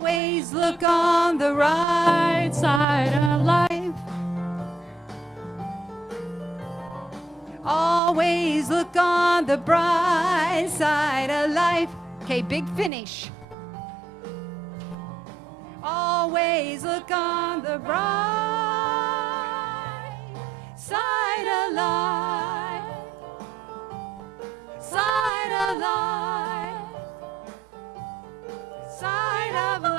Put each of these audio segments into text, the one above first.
Always look on the right side of life. Always look on the bright side of life. Okay, big finish. Always look on the bright side of life. Side of life. Side of life.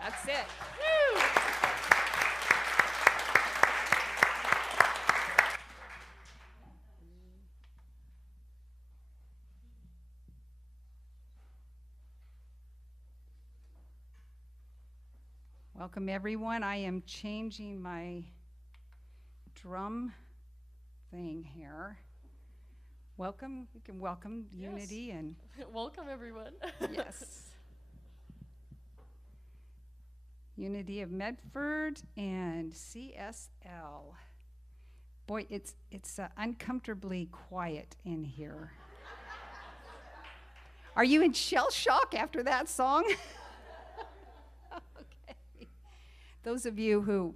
That's it. Woo. Welcome everyone. I am changing my drum thing here. Welcome. You can welcome Unity and welcome everyone. Yes. Unity of Medford and CSL. Boy, it's uncomfortably quiet in here. Are you in shell shock after that song? Okay. Those of you who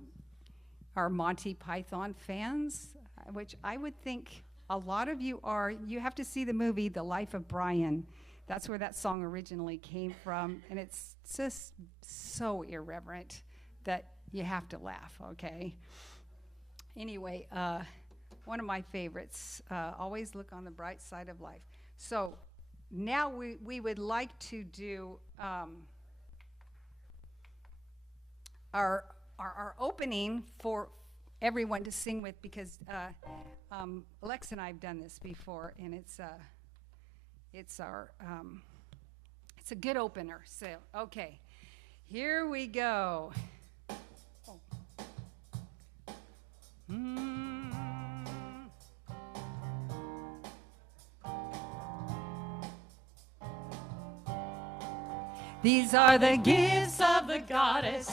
are Monty Python fans, which I would think a lot of you are, you have to see the movie The Life of Brian. That's where that song originally came from, and it's just so irreverent that you have to laugh, okay? Anyway, one of my favorites, always look on the bright side of life. So now we would like to do our opening for everyone to sing with, because Alexa and I have done this before, and it's a good opener. So okay, here we go. Oh. These are the gifts of the goddess,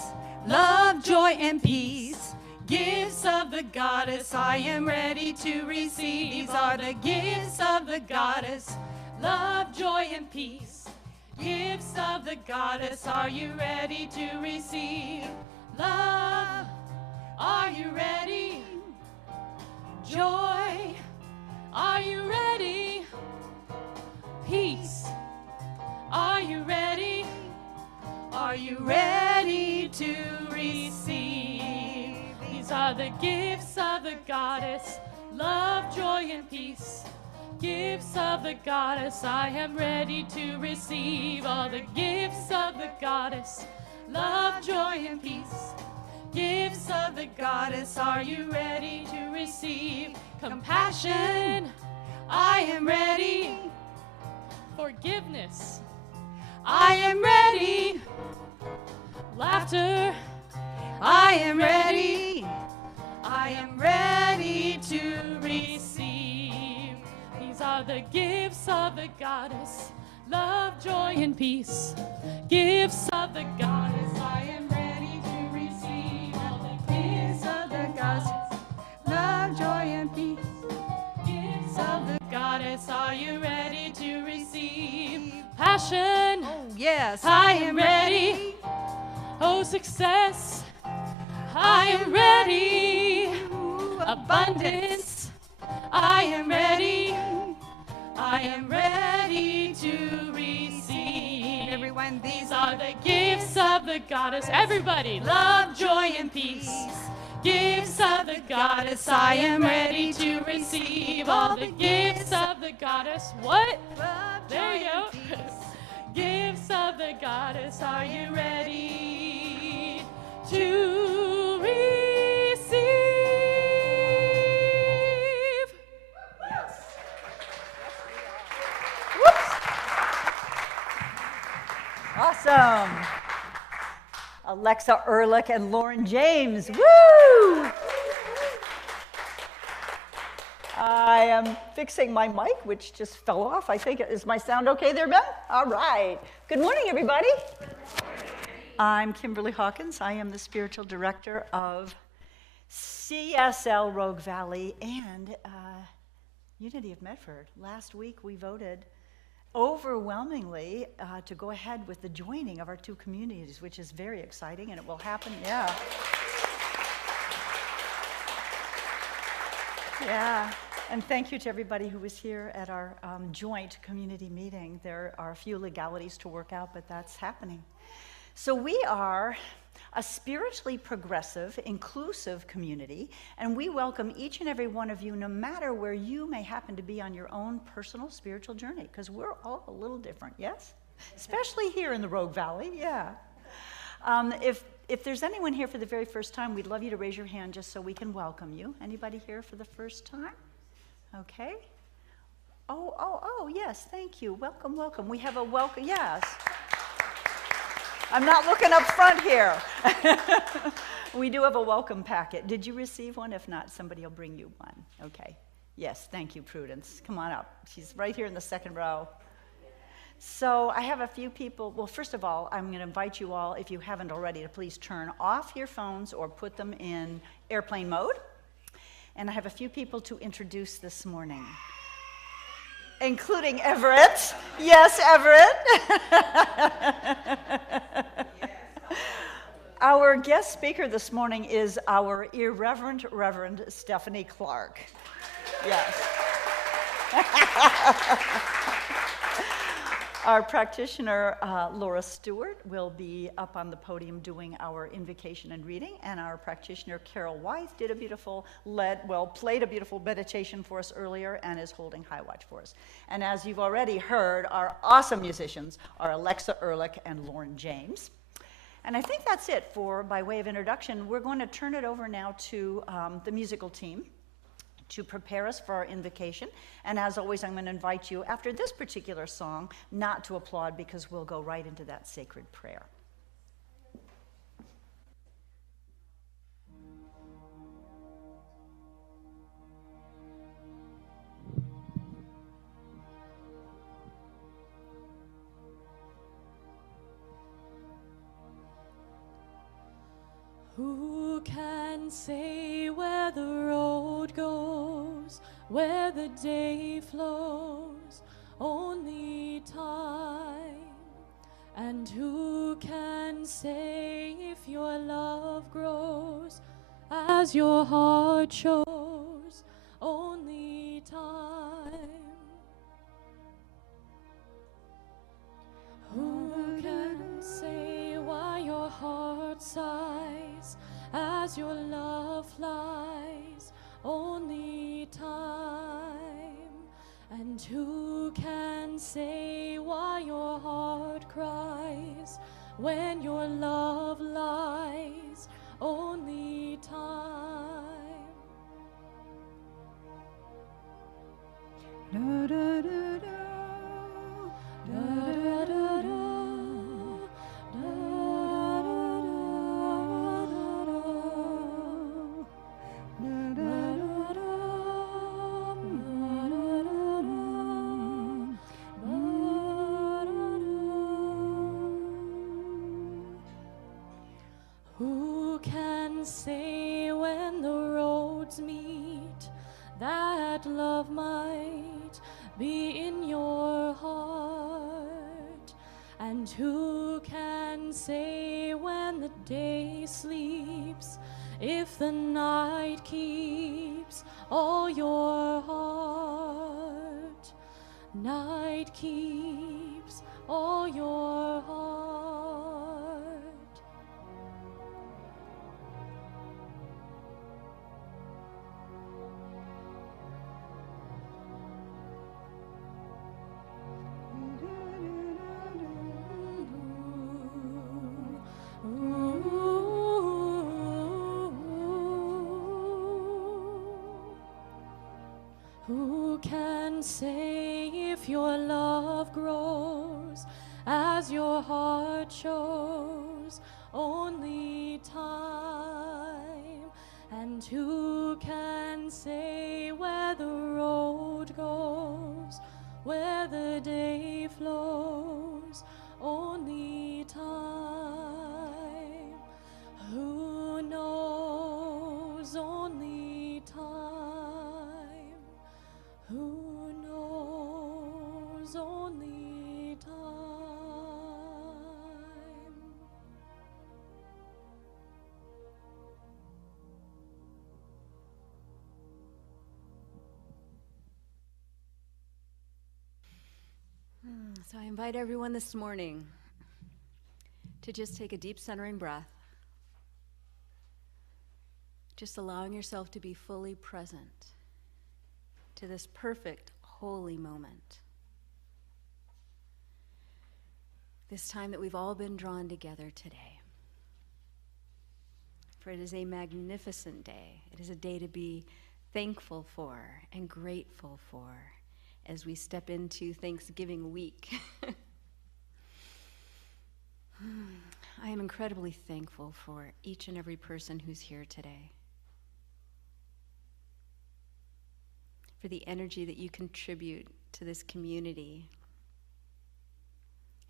love, joy, and peace. Gifts of the goddess, I am ready to receive. These are the gifts of the goddess, love, joy, and peace. Gifts of the goddess, are you ready to receive? Love, are you ready? Joy, are you ready? Peace, are you ready? Are you ready to receive? These are the gifts of the goddess, love, joy, and peace. Gifts of the goddess, I am ready to receive. All the gifts of the goddess, love, joy, and peace. Gifts of the goddess, are you ready to receive? Compassion, I am ready. Forgiveness, I am ready. laughter, I am ready. I am ready to receive. these are the gifts of the goddess, love, joy, and peace. Gifts of the goddess, I am ready to receive. All the gifts of the goddess, Love, joy, and peace. gifts of the goddess, are you ready to receive? Passion, Oh, yes. I am ready. Oh, success, I am ready. Abundance, I am ready. I am ready to receive. Everyone, These are the gifts of the goddess. Everybody, love, joy, and peace. Gifts of the goddess, I am ready to receive. All the gifts of the goddess. What? Love, There you joy, go. and peace. Gifts of the goddess, are you ready to receive? Awesome. Alexa Ehrlich and Lauren James. Woo! I am fixing my mic, which just fell off. I think, is my sound okay there, Ben? All right. Good morning, everybody. I'm Kimberly Hawkins. I am the spiritual director of CSL Rogue Valley and Unity of Medford. Last week we voted overwhelmingly to go ahead with the joining of our two communities, which is very exciting, and it will happen, yeah. Yeah, and thank you to everybody who was here at our joint community meeting. There are a few legalities to work out, but that's happening. So we are a spiritually progressive, inclusive community, and we welcome each and every one of you, no matter where you may happen to be on your own personal spiritual journey, because we're all a little different, yes? Especially here in the Rogue Valley, yeah. If there's anyone here for the very first time, we'd love you to raise your hand just so we can welcome you. Anybody here for the first time? Okay. Oh, yes, thank you. Welcome, welcome. We have a welcome, yes. I'm not looking up front here. We do have a welcome packet. Did you receive one? If not, somebody will bring you one. Okay. Yes, thank you, Prudence. Come on up. She's right here in the second row. So I have a few people. Well, first of all, I'm going to invite you all, if you haven't already, to please turn off your phones or put them in airplane mode. And I have a few people to introduce this morning, including Everett. Yes, Everett. Our guest speaker this morning is our irreverent Reverend Stephanie Clarke. Yes. Our practitioner, Laura Stewart, will be up on the podium doing our invocation and reading, and our practitioner, Carol Wythe, played a beautiful meditation for us earlier and is holding high watch for us. And as you've already heard, our awesome musicians are Alexa Ehrlich and Lauren James. And I think that's it by way of introduction. We're going to turn it over now to the musical team to prepare us for our invocation. And as always, I'm going to invite you, after this particular song, not to applaud, because we'll go right into that sacred prayer. Who can say where the road goes, where the day flows? Only time. And who can say if your love grows as your heart shows? Only time. Who can say why your heart sighs as your love flies? Only time. And who can say why your heart cries when your love lies? Only time. Da, da, da, da. Da, da, da, da. Who can say when the roads meet that love might be in your heart? And who can say when the day sleeps if the night keeps all your heart? Night keeps all your heart. Who can say if your love grows as your heart shows? Only time. And who can say where the road goes, where the day flows? Only time. Who knows? Only God's only time. So I invite everyone this morning to just take a deep centering breath, just allowing yourself to be fully present to this perfect, holy moment. This time that we've all been drawn together today. For it is a magnificent day. It is a day to be thankful for and grateful for as we step into Thanksgiving week. I am incredibly thankful for each and every person who's here today, for the energy that you contribute to this community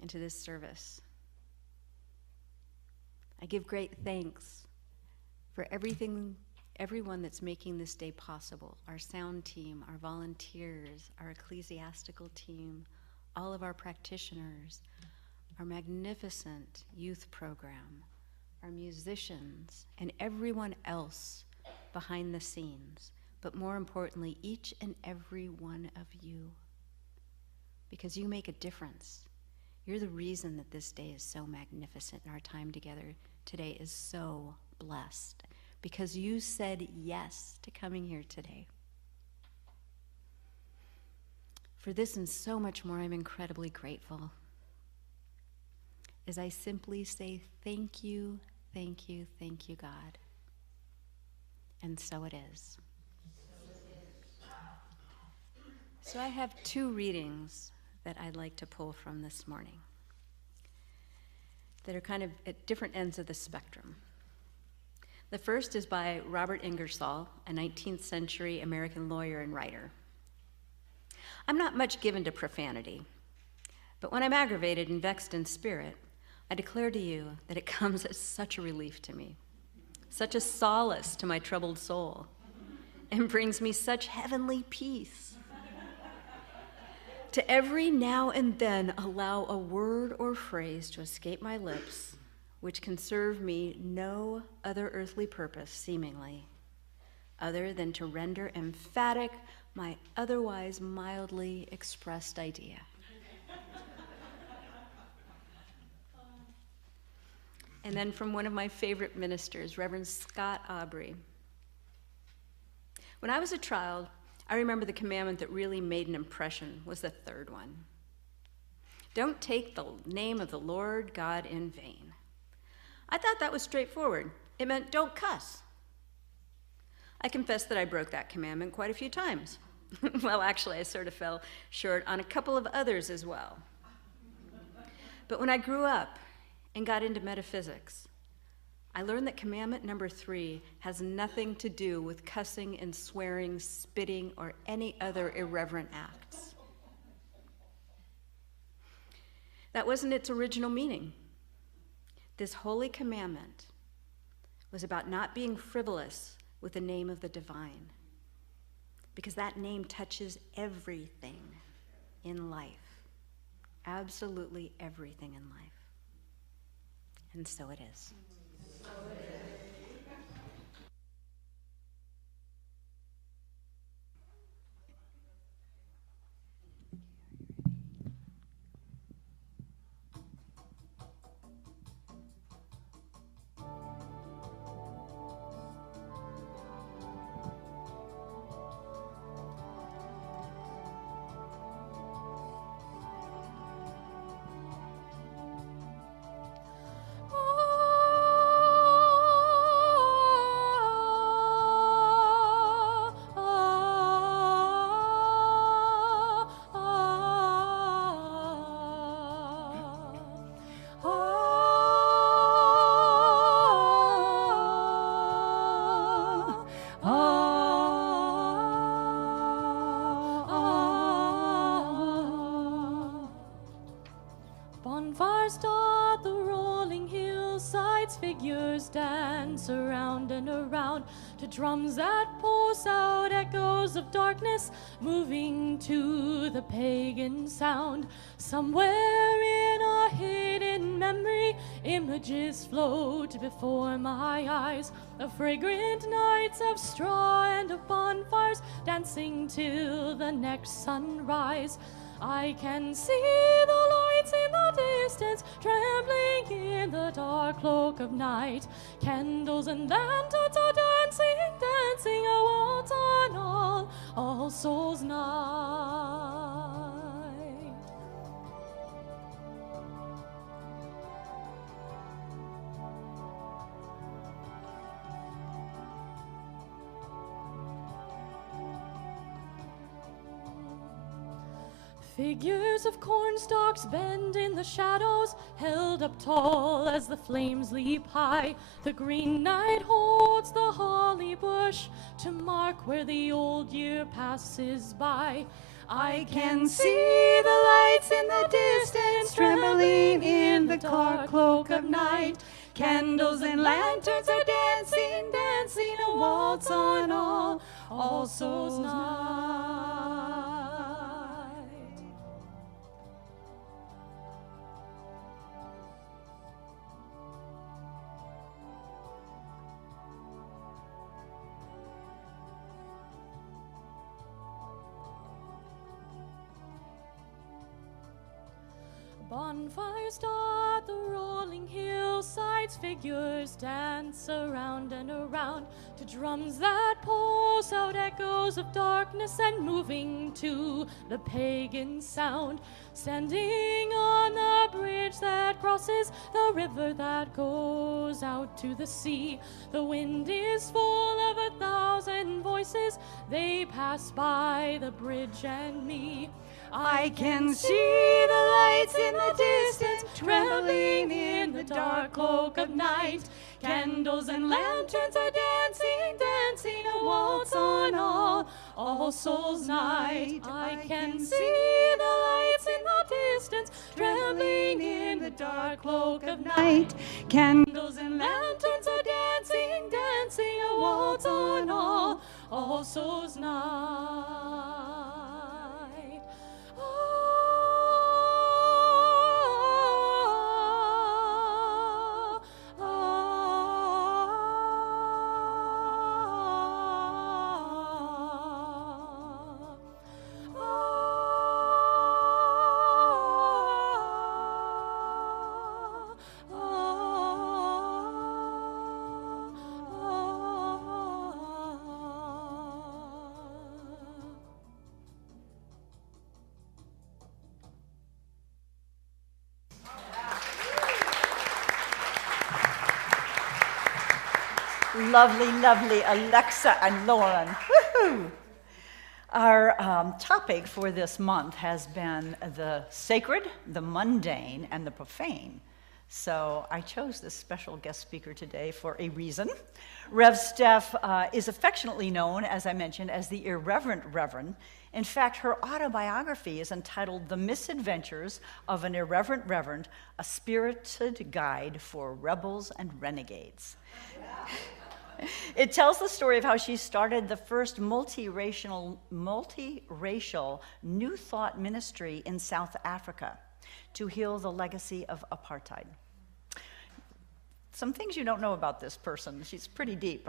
and to this service. I give great thanks for everyone that's making this day possible. Our sound team, our volunteers, our ecclesiastical team, all of our practitioners, our magnificent youth program, our musicians, and everyone else behind the scenes, but more importantly, each and every one of you, because you make a difference. You're the reason that this day is so magnificent and our time together today is so blessed, because you said yes to coming here today. For this and so much more, I'm incredibly grateful. As I simply say, thank you, thank you, thank you, God. And so it is. So I have two readings that I'd like to pull from this morning that are kind of at different ends of the spectrum. The first is by Robert Ingersoll, a 19th century American lawyer and writer. I'm not much given to profanity, but when I'm aggravated and vexed in spirit, I declare to you that it comes as such a relief to me, such a solace to my troubled soul, and brings me such heavenly peace. To every now and then allow a word or phrase to escape my lips, which can serve me no other earthly purpose, seemingly, other than to render emphatic my otherwise mildly expressed idea. And then from one of my favorite ministers, Reverend Scott Aubrey. When I was a child, I remember the commandment that really made an impression was the third one. Don't take the name of the Lord God in vain. I thought that was straightforward. It meant don't cuss. I confess that I broke that commandment quite a few times. Well, actually, I sort of fell short on a couple of others as well. But when I grew up and got into metaphysics, I learned that commandment number 3 has nothing to do with cussing and swearing, spitting, or any other irreverent acts. That wasn't its original meaning. This holy commandment was about not being frivolous with the name of the divine, because that name touches everything in life, absolutely everything in life. And so it is. Bonfires dot the rolling hillsides, figures dance around and around to drums that pour pulse out echoes of darkness, moving to the pagan sound. Somewhere in a hidden memory, images float before my eyes, of fragrant nights of straw and of bonfires, dancing till the next sunrise. I can see the lights in the distance, trembling in the dark cloak of night. Candles and lanterns are dancing, dancing a waltz on All Souls' Night. Figures of cornstalks bend in the shadows, held up tall as the flames leap high. The green night holds the holly bush to mark where the old year passes by. I can see the lights in the distance, trembling in the dark cloak of night. Candles and lanterns are dancing, dancing a waltz on All Souls' Night. Bonfires dot the rolling hillsides, figures dance around and around to drums that pulse out echoes of darkness and moving to the pagan sound. Standing on the bridge that crosses the river that goes out to the sea, the wind is full of 1,000 voices, they pass by the bridge and me. I can see the lights in the distance, trembling in the dark cloak of night. Candles and lanterns are dancing, dancing a waltz on All Souls' Night. I can see the lights in the distance, trembling in the dark cloak of night. Candles and lanterns are dancing, dancing a waltz on All Souls' Night. Lovely, lovely Alexa and Lauren. Woohoo! Our topic for this month has been the sacred, the mundane, and the profane. So I chose this special guest speaker today for a reason. Rev Steph is affectionately known, as I mentioned, as the Irreverent Reverend. In fact, her autobiography is entitled The Misadventures of an Irreverent Reverend, a Spirited Guide for Rebels and Renegades. It tells the story of how she started the first multiracial New Thought ministry in South Africa to heal the legacy of apartheid. Some things you don't know about this person. She's pretty deep.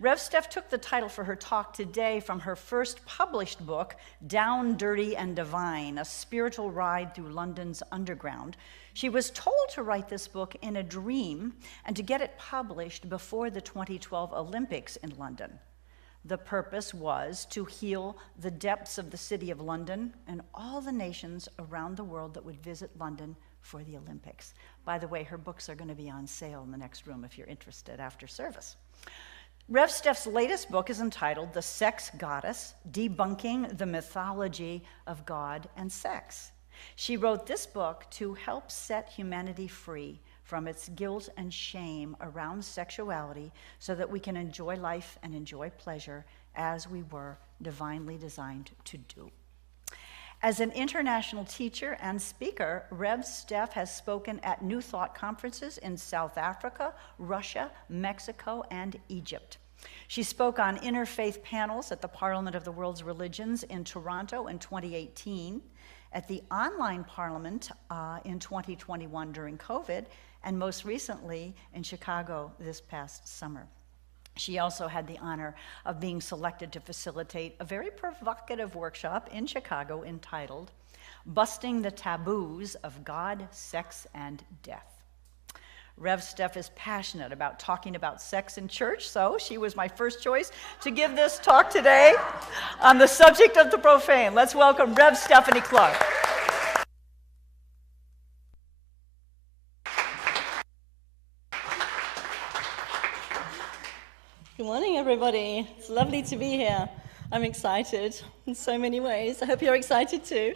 Rev Steph took the title for her talk today from her first published book, Down, Dirty and Divine, A Spiritual Ride Through London's Underground. She was told to write this book in a dream and to get it published before the 2012 Olympics in London. The purpose was to heal the depths of the city of London and all the nations around the world that would visit London for the Olympics. By the way, her books are going to be on sale in the next room if you're interested after service. Rev Steph's latest book is entitled The Sex Goddess, Debunking the Mythology of God and Sex. She wrote this book to help set humanity free from its guilt and shame around sexuality so that we can enjoy life and enjoy pleasure as we were divinely designed to do. As an international teacher and speaker, Rev Steph has spoken at New Thought conferences in South Africa, Russia, Mexico, and Egypt. She spoke on interfaith panels at the Parliament of the World's Religions in Toronto in 2018, at the online Parliament in 2021 during COVID, and most recently in Chicago this past summer. She also had the honor of being selected to facilitate a very provocative workshop in Chicago entitled Busting the Taboos of God, Sex, and Death. Rev Steph is passionate about talking about sex in church, so she was my first choice to give this talk today on the subject of the profane. Let's welcome Rev Stephanie Clarke. Good morning, everybody. It's lovely to be here. I'm excited in so many ways. I hope you're excited too.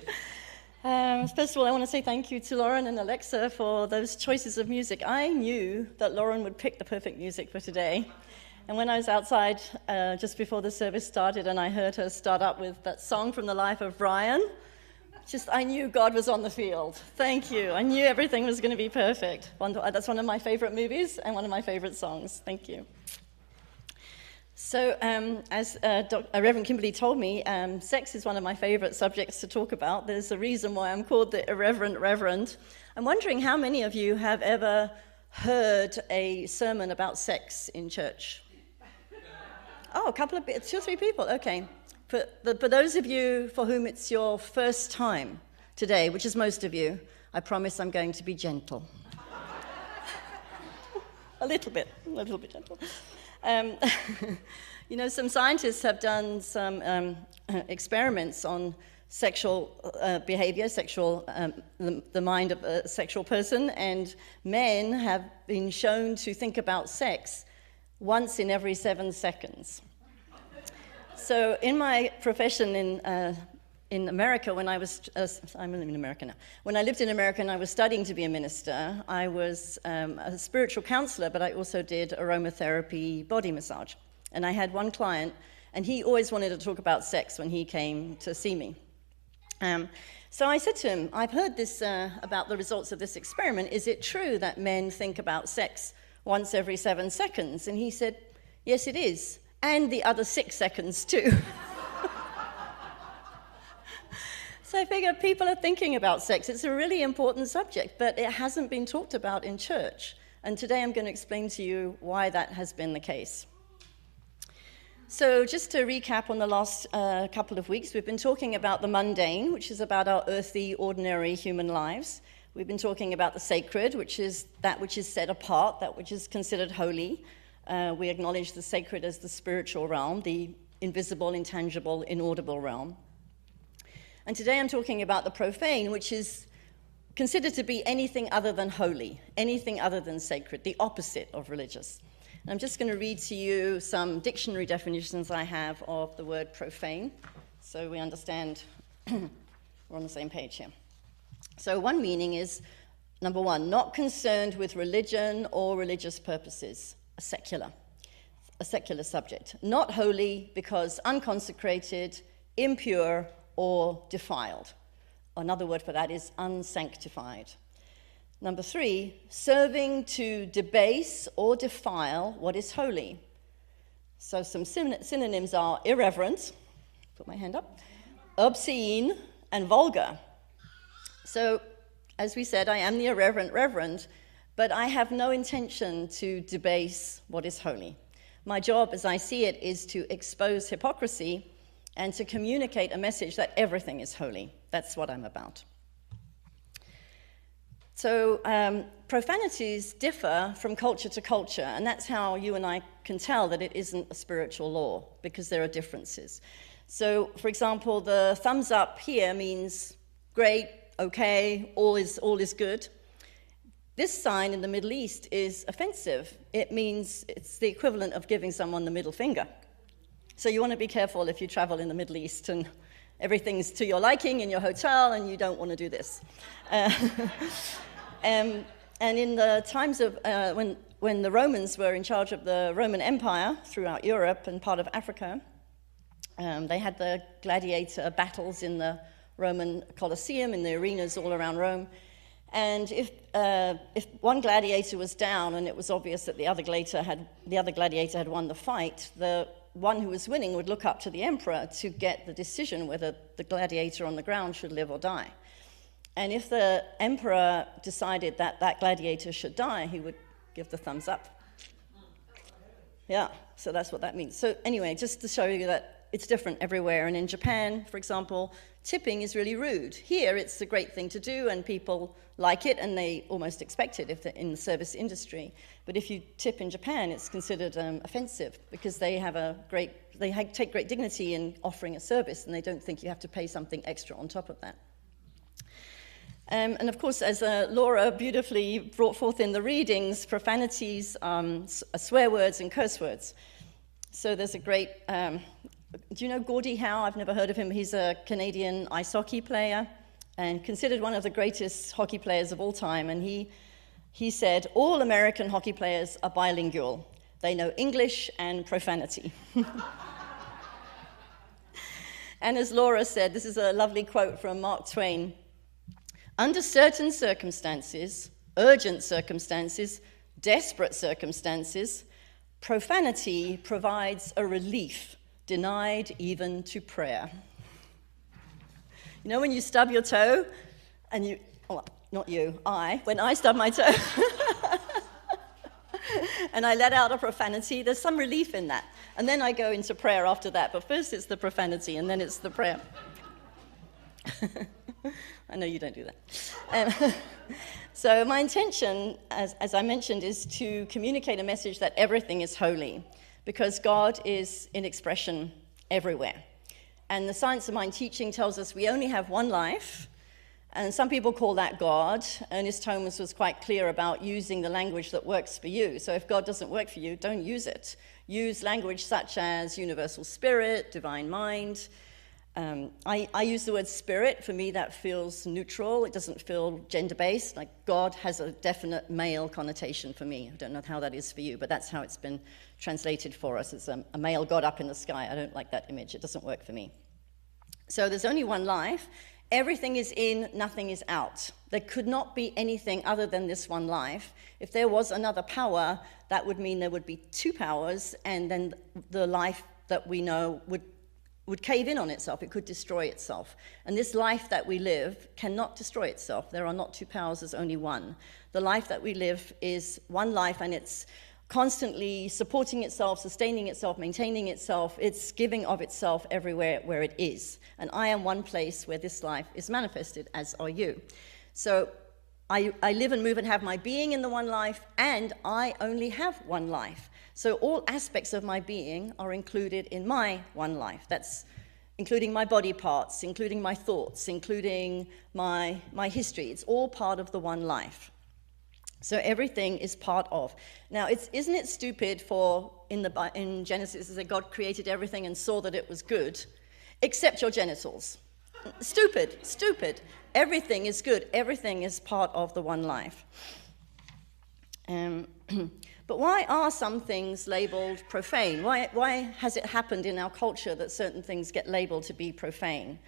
First of all, I want to say thank you to Lauren and Alexa for those choices of music. I knew that Lauren would pick the perfect music for today. And when I was outside just before the service started and I heard her start up with that song from the life of Brian, I knew God was on the field. Thank you. I knew everything was going to be perfect. That's one of my favorite movies and one of my favorite songs. Thank you. So, as Reverend Kimberly told me, sex is one of my favorite subjects to talk about. There's a reason why I'm called the Irreverent Reverend. I'm wondering how many of you have ever heard a sermon about sex in church? Oh, two or three people, okay. For those of you for whom it's your first time today, which is most of you, I promise I'm going to be gentle. a little bit gentle. You know, some scientists have done some experiments on sexual behavior, the mind of a sexual person, and men have been shown to think about sex once in every 7 seconds. So in my profession in America, when I was, I'm in America now. When I lived in America and I was studying to be a minister, I was a spiritual counselor, but I also did aromatherapy body massage. And I had one client, and he always wanted to talk about sex when he came to see me. So I said to him, I've heard this about the results of this experiment. Is it true that men think about sex once every 7 seconds? And he said, yes, it is. And the other 6 seconds too. So I figured people are thinking about sex. It's a really important subject, but it hasn't been talked about in church. And today I'm going to explain to you why that has been the case. So just to recap on the last couple of weeks, we've been talking about the mundane, which is about our earthy, ordinary human lives. We've been talking about the sacred, which is that which is set apart, that which is considered holy. We acknowledge the sacred as the spiritual realm, the invisible, intangible, inaudible realm. And today I'm talking about the profane, which is considered to be anything other than holy, anything other than sacred, the opposite of religious. And I'm just going to read to you some dictionary definitions I have of the word profane, so we understand we're on the same page here. So one meaning is, number one, not concerned with religion or religious purposes, a secular subject. Not holy because unconsecrated, impure, or defiled. Another word for that is unsanctified. Number three, serving to debase or defile what is holy. So some synonyms are irreverent, put my hand up, obscene, and vulgar. So, as we said, I am the irreverent reverend, but I have no intention to debase what is holy. My job, as I see it, is to expose hypocrisy and to communicate a message that everything is holy. That's what I'm about. So profanities differ from culture to culture, and that's how you and I can tell that it isn't a spiritual law, because there are differences. So, for example, the thumbs up here means great, okay, all is good. This sign in the Middle East is offensive. It means it's the equivalent of giving someone the middle finger. So you want to be careful if you travel in the Middle East and everything's to your liking in your hotel and you don't want to do this. And in the times of when the Romans were in charge of the Roman Empire throughout Europe and part of Africa, they had the gladiator battles in the Roman Colosseum, in the arenas all around Rome. And if one gladiator was down and it was obvious that the other gladiator had won the fight, the one who was winning would look up to the emperor to get the decision whether the gladiator on the ground should live or die. And if the emperor decided that that gladiator should die, he would give the thumbs up. Yeah, so that's what that means. So anyway, just to show you that it's different everywhere. And in Japan, for example, tipping is really rude. Here, it's a great thing to do, and people like it, and they almost expect it if they're in the service industry. But if you tip in Japan, it's considered offensive, because they take great dignity in offering a service, and they don't think you have to pay something extra on top of that. And of course, as Laura beautifully brought forth in the readings, profanities, swear words, and curse words. So there's a great, do you know Gordie Howe? I've never heard of him. He's a Canadian ice hockey player and considered one of the greatest hockey players of all time. And he said, all American hockey players are bilingual. They know English and profanity. And as Laura said, this is a lovely quote from Mark Twain. Under certain circumstances, urgent circumstances, desperate circumstances, profanity provides a relief denied even to prayer. You know when you stub your toe and you, well, not you, when I stub my toe and I let out a profanity, there's some relief in that. And then I go into prayer after that, but first it's the profanity and then it's the prayer. I know you don't do that. So my intention, as I mentioned, is to communicate a message that everything is holy, because God is in expression everywhere. And the Science of Mind teaching tells us we only have one life, and some people call that God. Ernest Thomas was quite clear about using the language that works for you. So if God doesn't work for you, don't use it. Use language such as universal spirit, divine mind. I use the word spirit. For me, that feels neutral. It doesn't feel gender-based. Like God has a definite male connotation for me. I don't know how that is for you, but that's how it's been translated for us. It's a male God up in the sky. I don't like that image. It doesn't work for me. So there's only one life. Everything is in, nothing is out. There could not be anything other than this one life. If there was another power, that would mean there would be two powers, and then the life that we know would cave in on itself. It could destroy itself. And this life that we live cannot destroy itself. There are not two powers, there's only one. The life that we live is one life, and it's constantly supporting itself, sustaining itself, maintaining itself. It's giving of itself everywhere where it is. And I am one place where this life is manifested, as are you. So I live and move and have my being in the one life, and I only have one life. So all aspects of my being are included in my one life. That's including my body parts, including my thoughts, including my history. It's all part of the one life. So everything is part of. Now, isn't it stupid in Genesis, it says God created everything and saw that it was good, except your genitals. Stupid. Everything is good. Everything is part of the one life. But why are some things labeled profane? Why has it happened in our culture that certain things get labeled to be profane?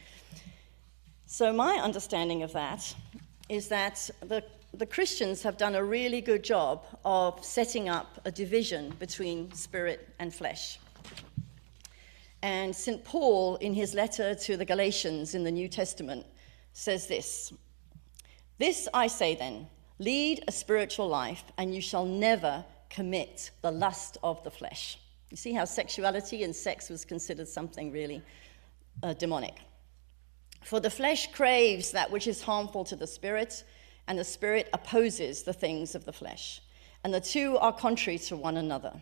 So my understanding of that is that the Christians have done a really good job of setting up a division between spirit and flesh. And St. Paul, in his letter to the Galatians in the New Testament, says this: "This I say then, lead a spiritual life, and you shall never commit the lust of the flesh." You see how sexuality and sex was considered something really demonic. "For the flesh craves that which is harmful to the spirit, and the spirit opposes the things of the flesh. And the two are contrary to one another.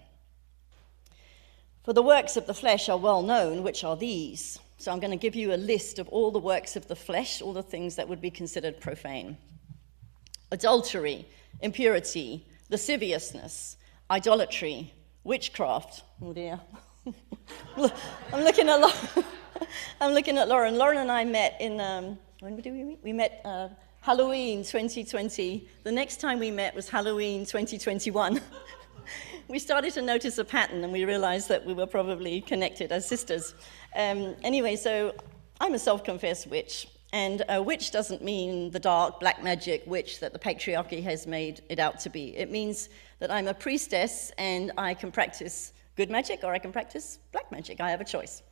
For the works of the flesh are well known, which are these." So I'm going to give you a list of all the works of the flesh, all the things that would be considered profane: adultery, impurity, lasciviousness, idolatry, witchcraft. Oh dear. I'm looking at Lauren. Lauren and I met in, when did we meet? We met Halloween 2020. The next time we met was Halloween 2021. We started to notice a pattern, and we realized that we were probably connected as sisters. Anyway, so I'm a self-confessed witch, And witch doesn't mean the dark black magic witch that the patriarchy has made it out to be. It means that I'm a priestess and I can practice good magic or I can practice black magic. I have a choice.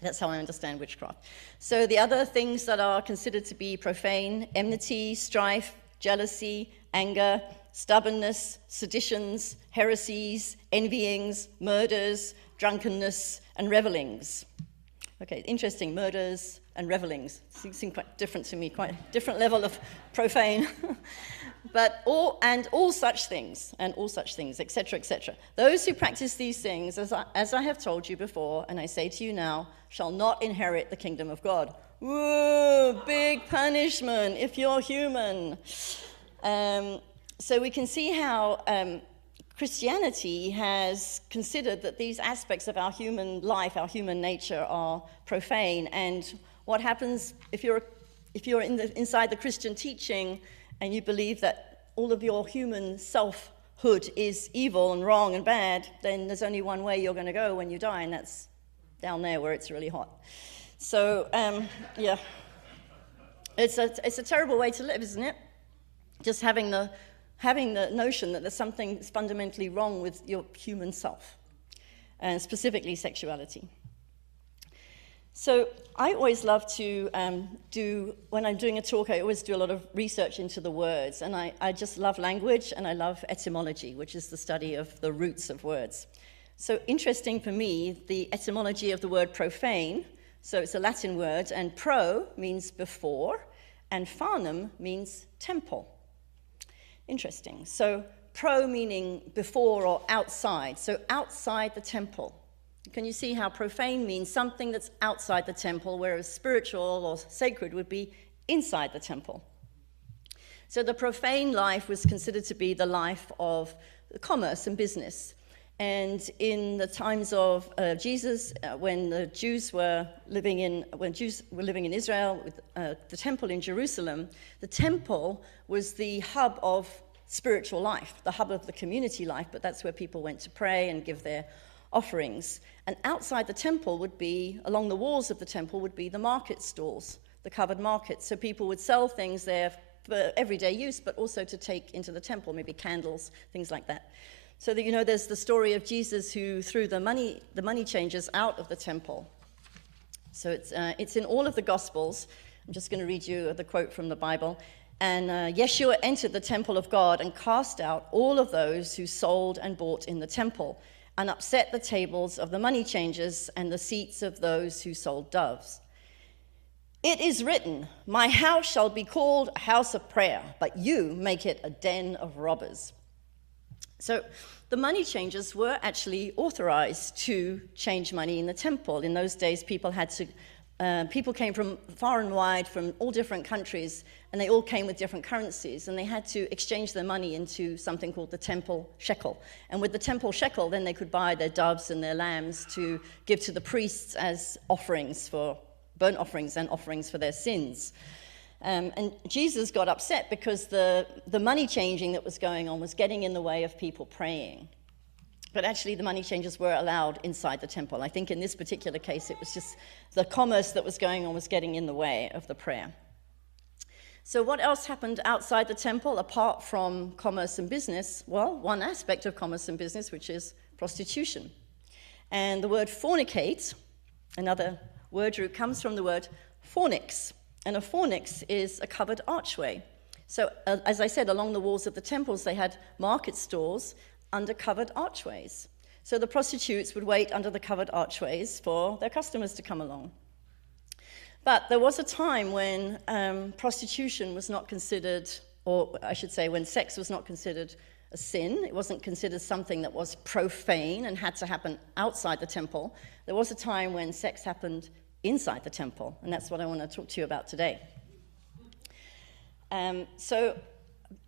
That's how I understand witchcraft. So the other things that are considered to be profane: enmity, strife, jealousy, anger, stubbornness, seditions, heresies, envyings, murders, drunkenness, and revelings. Okay, interesting, murders and revelings. Seem quite different to me, quite a different level of profane. But all such things, etc., etc. Those who practice these things, as I have told you before, and I say to you now, shall not inherit the kingdom of God. Whoa, big punishment if you're human. So we can see how Christianity has considered that these aspects of our human life, our human nature, are profane. And what happens if you're inside the Christian teaching and you believe that all of your human selfhood is evil and wrong and bad, then there's only one way you're going to go when you die, and that's down there where it's really hot. So, yeah, it's a terrible way to live, isn't it? Just having the notion that there's something fundamentally wrong with your human self, and specifically sexuality. So I always love to when I'm doing a talk, I always do a lot of research into the words, and I just love language, and I love etymology, which is the study of the roots of words. So interesting for me, the etymology of the word profane, so it's a Latin word, and pro means before, and fanum means temple. Interesting. So pro meaning before or outside, so outside the temple. Can you see how profane means something that's outside the temple, whereas spiritual or sacred would be inside the temple? So the profane life was considered to be the life of commerce and business. And in the times of Jesus, when Jews were living in Israel, with the temple in Jerusalem, the temple was the hub of spiritual life, the hub of the community life, but that's where people went to pray and give their offerings. And outside the temple would be, along the walls of the temple, would be the market stalls, the covered markets. So people would sell things there for everyday use, but also to take into the temple, maybe candles, things like that. So that, there's the story of Jesus who threw the money changers out of the temple. So it's in all of the Gospels. I'm just going to read you the quote from the Bible. And Yeshua entered the temple of God and cast out all of those who sold and bought in the temple, and upset the tables of the money changers and the seats of those who sold doves. It is written, my house shall be called a house of prayer, but you make it a den of robbers. So the money changers were actually authorized to change money in the temple. In those days, people came from far and wide, from all different countries, and they all came with different currencies, and they had to exchange their money into something called the temple shekel. And with the temple shekel, then they could buy their doves and their lambs to give to the priests as offerings for burnt offerings and offerings for their sins. And Jesus got upset because the money changing that was going on was getting in the way of people praying. But actually, the money changers were allowed inside the temple. I think in this particular case, it was just the commerce that was going on was getting in the way of the prayer. So what else happened outside the temple apart from commerce and business? Well, one aspect of commerce and business, which is prostitution. And the word fornicate, another word root, comes from the word fornix. And a fornix is a covered archway. So as I said, along the walls of the temples, they had market stalls under covered archways. So the prostitutes would wait under the covered archways for their customers to come along. But there was a time when prostitution was not considered, or I should say when sex was not considered a sin. It wasn't considered something that was profane and had to happen outside the temple. There was a time when sex happened inside the temple, and that's what I want to talk to you about today.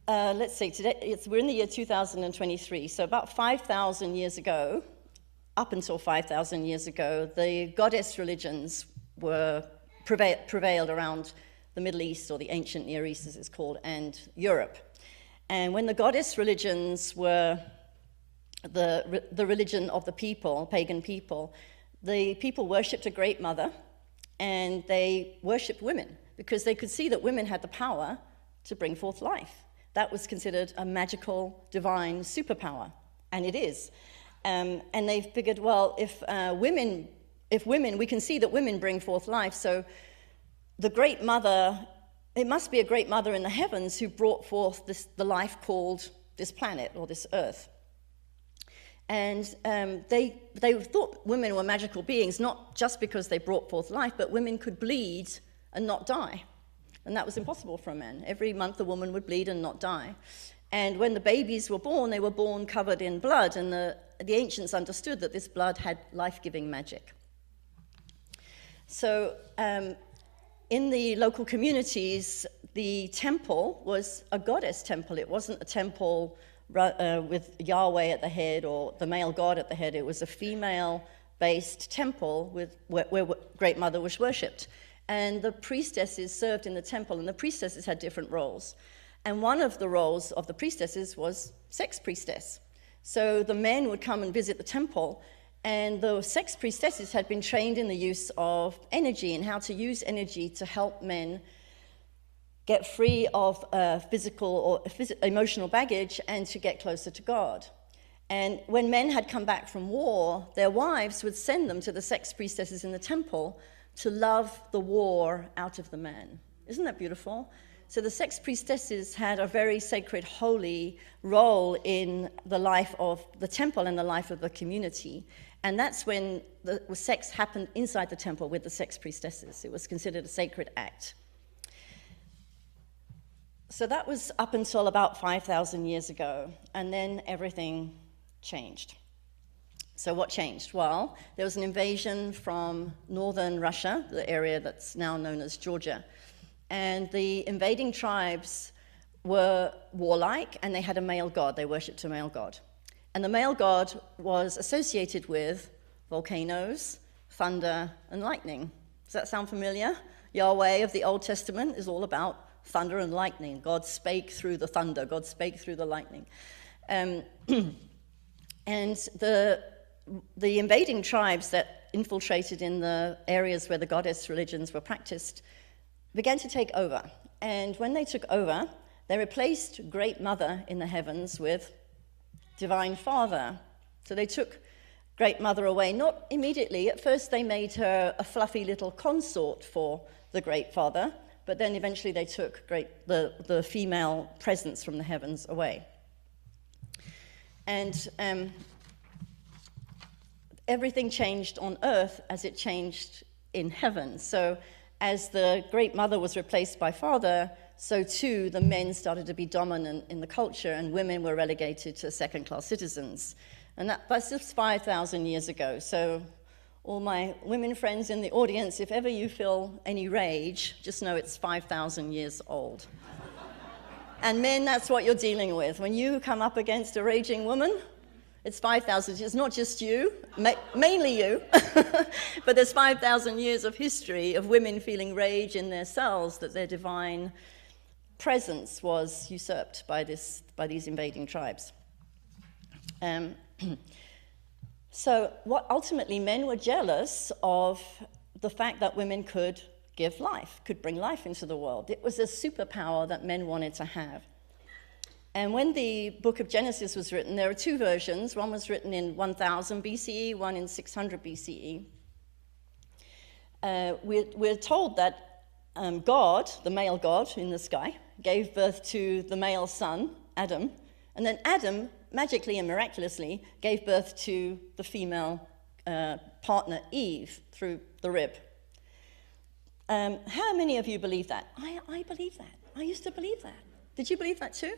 Let's see, today we're in the year 2023, so about 5,000 years ago, up until 5,000 years ago, the goddess religions prevailed around the Middle East, or the ancient Near East as it's called, and Europe. And when the goddess religions were the religion of the people, pagan people, the people worshipped a great mother, and they worshipped women. because they could see that women had the power to bring forth life. That was considered a magical, divine superpower, and it is. And they figured, well, if women, we can see that women bring forth life, so the great mother, it must be a great mother in the heavens who brought forth the life called this planet or this earth. And they thought women were magical beings, not just because they brought forth life, but women could bleed and not die. And that was impossible for a man. Every month a woman would bleed and not die. And when the babies were born, they were born covered in blood, and the ancients understood that this blood had life-giving magic. So in the local communities, the temple was a goddess temple. It wasn't a temple with Yahweh at the head or the male god at the head. It was a female-based temple where Great Mother was worshipped. And the priestesses served in the temple, and the priestesses had different roles. And one of the roles of the priestesses was sex priestess. So the men would come and visit the temple, and the sex priestesses had been trained in the use of energy and how to use energy to help men get free of physical or emotional baggage and to get closer to God. And when men had come back from war, their wives would send them to the sex priestesses in the temple to love the war out of the man. Isn't that beautiful? So the sex priestesses had a very sacred, holy role in the life of the temple and the life of the community. And that's when the sex happened inside the temple with the sex priestesses. It was considered a sacred act. So that was up until about 5,000 years ago, and then everything changed. So what changed? Well, there was an invasion from northern Russia, the area that's now known as Georgia, and the invading tribes were warlike, and they had a male god. They worshipped a male god. And the male god was associated with volcanoes, thunder, and lightning. Does that sound familiar? Yahweh of the Old Testament is all about thunder and lightning. God spake through the thunder. God spake through the lightning. And the invading tribes that infiltrated in the areas where the goddess religions were practiced began to take over. And when they took over, they replaced Great Mother in the heavens with Divine Father. So they took Great Mother away, not immediately. At first they made her a fluffy little consort for the Great Father, but then eventually they took the female presence from the heavens away. And everything changed on earth as it changed in heaven. So as the Great Mother was replaced by Father, so too the men started to be dominant in the culture, and women were relegated to second-class citizens. And that's just 5,000 years ago. So all my women friends in the audience, if ever you feel any rage, just know it's 5,000 years old. And men, that's what you're dealing with. When you come up against a raging woman, it's 5,000 years. It's not just you, mainly you, but there's 5,000 years of history of women feeling rage in their cells that their divine presence was usurped by these invading tribes. So ultimately men were jealous of the fact that women could give life, could bring life into the world. It was a superpower that men wanted to have. And when the book of Genesis was written, there are two versions. One was written in 1000 BCE, one in 600 BCE. We're told that God, the male God in the sky, gave birth to the male son, Adam, and then Adam, magically and miraculously, gave birth to the female partner, Eve, through the rib. How many of you believe that? I believe that. I used to believe that. Did you believe that too?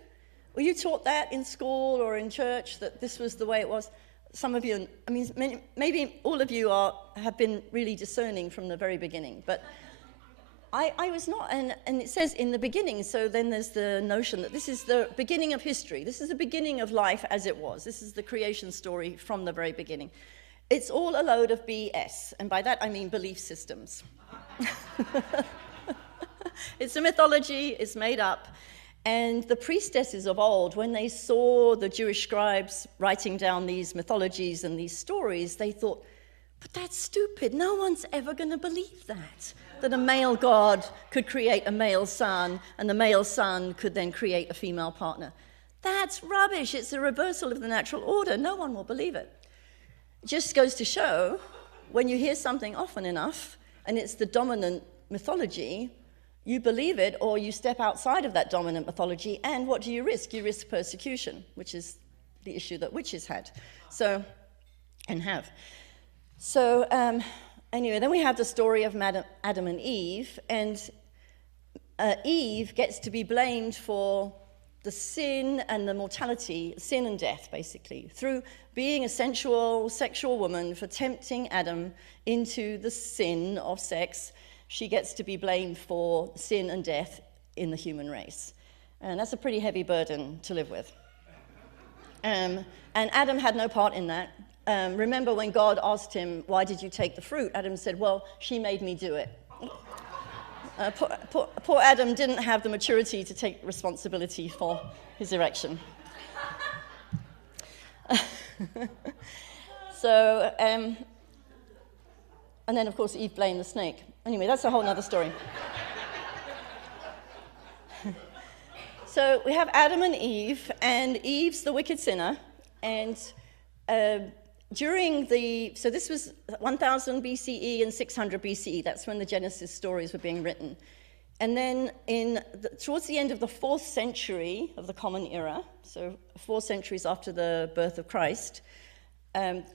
Were you taught that in school or in church, that this was the way it was? Some of you, I mean, maybe all of you have been really discerning from the very beginning, but I was not, and it says in the beginning, so then there's the notion that this is the beginning of history. This is the beginning of life as it was. This is the creation story from the very beginning. It's all a load of BS, and by that I mean belief systems. It's a mythology, it's made up. And the priestesses of old, when they saw the Jewish scribes writing down these mythologies and these stories, they thought, but that's stupid. No one's ever going to believe that. that a male God could create a male son, and the male son could then create a female partner. That's rubbish. It's a reversal of the natural order. No one will believe it. It just goes to show, when you hear something often enough, and it's the dominant mythology, you believe it, or you step outside of that dominant mythology, and what do you risk? You risk persecution, which is the issue that witches had, and have. So anyway, then we have the story of Adam and Eve, and Eve gets to be blamed for the sin and the mortality, sin and death, basically, through being a sensual, sexual woman, for tempting Adam into the sin of sex. She gets to be blamed for sin and death in the human race. And that's a pretty heavy burden to live with. And Adam had no part in that. Remember when God asked him, why did you take the fruit? Adam said, well, she made me do it. Poor Adam didn't have the maturity to take responsibility for his erection. So, and then, of course, Eve blamed the snake. Anyway, that's a whole other story. So we have Adam and Eve, and Eve's the wicked sinner, and so this was 1000 BCE and 600 BCE. That's when the Genesis stories were being written. And then towards the end of the 4th century of the Common Era, so 4 centuries after the birth of Christ,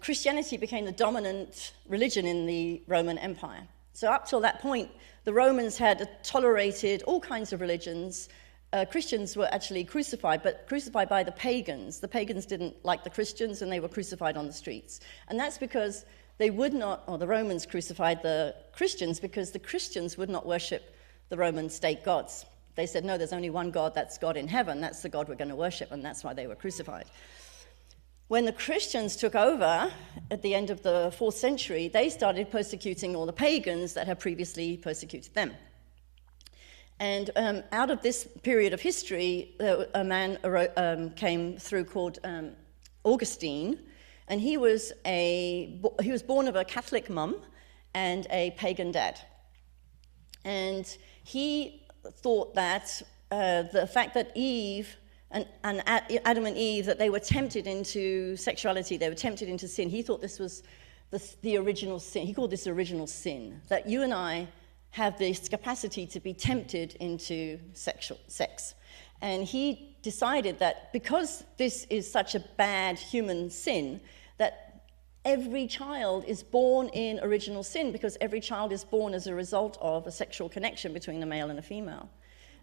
Christianity became the dominant religion in the Roman Empire. So up till that point, the Romans had tolerated all kinds of religions. Christians were actually crucified, but crucified by the pagans. The pagans didn't like the Christians, and they were crucified on the streets. And that's because they would not, or the Romans crucified the Christians because the Christians would not worship the Roman state gods. They said, no, there's only one God, that's God in heaven. That's the God we're going to worship, and that's why they were crucified. When the Christians took over at the end of the 4th century, they started persecuting all the pagans that had previously persecuted them. And out of this period of history, a man came through called Augustine, and he was born of a Catholic mum and a pagan dad. And he thought that the fact that Eve and Adam and Eve, that they were tempted into sexuality, they were tempted into sin, he thought this was the original sin. He called this original sin, that you and I have this capacity to be tempted into sex. And he decided that because this is such a bad human sin, that every child is born in original sin, because every child is born as a result of a sexual connection between a male and a female.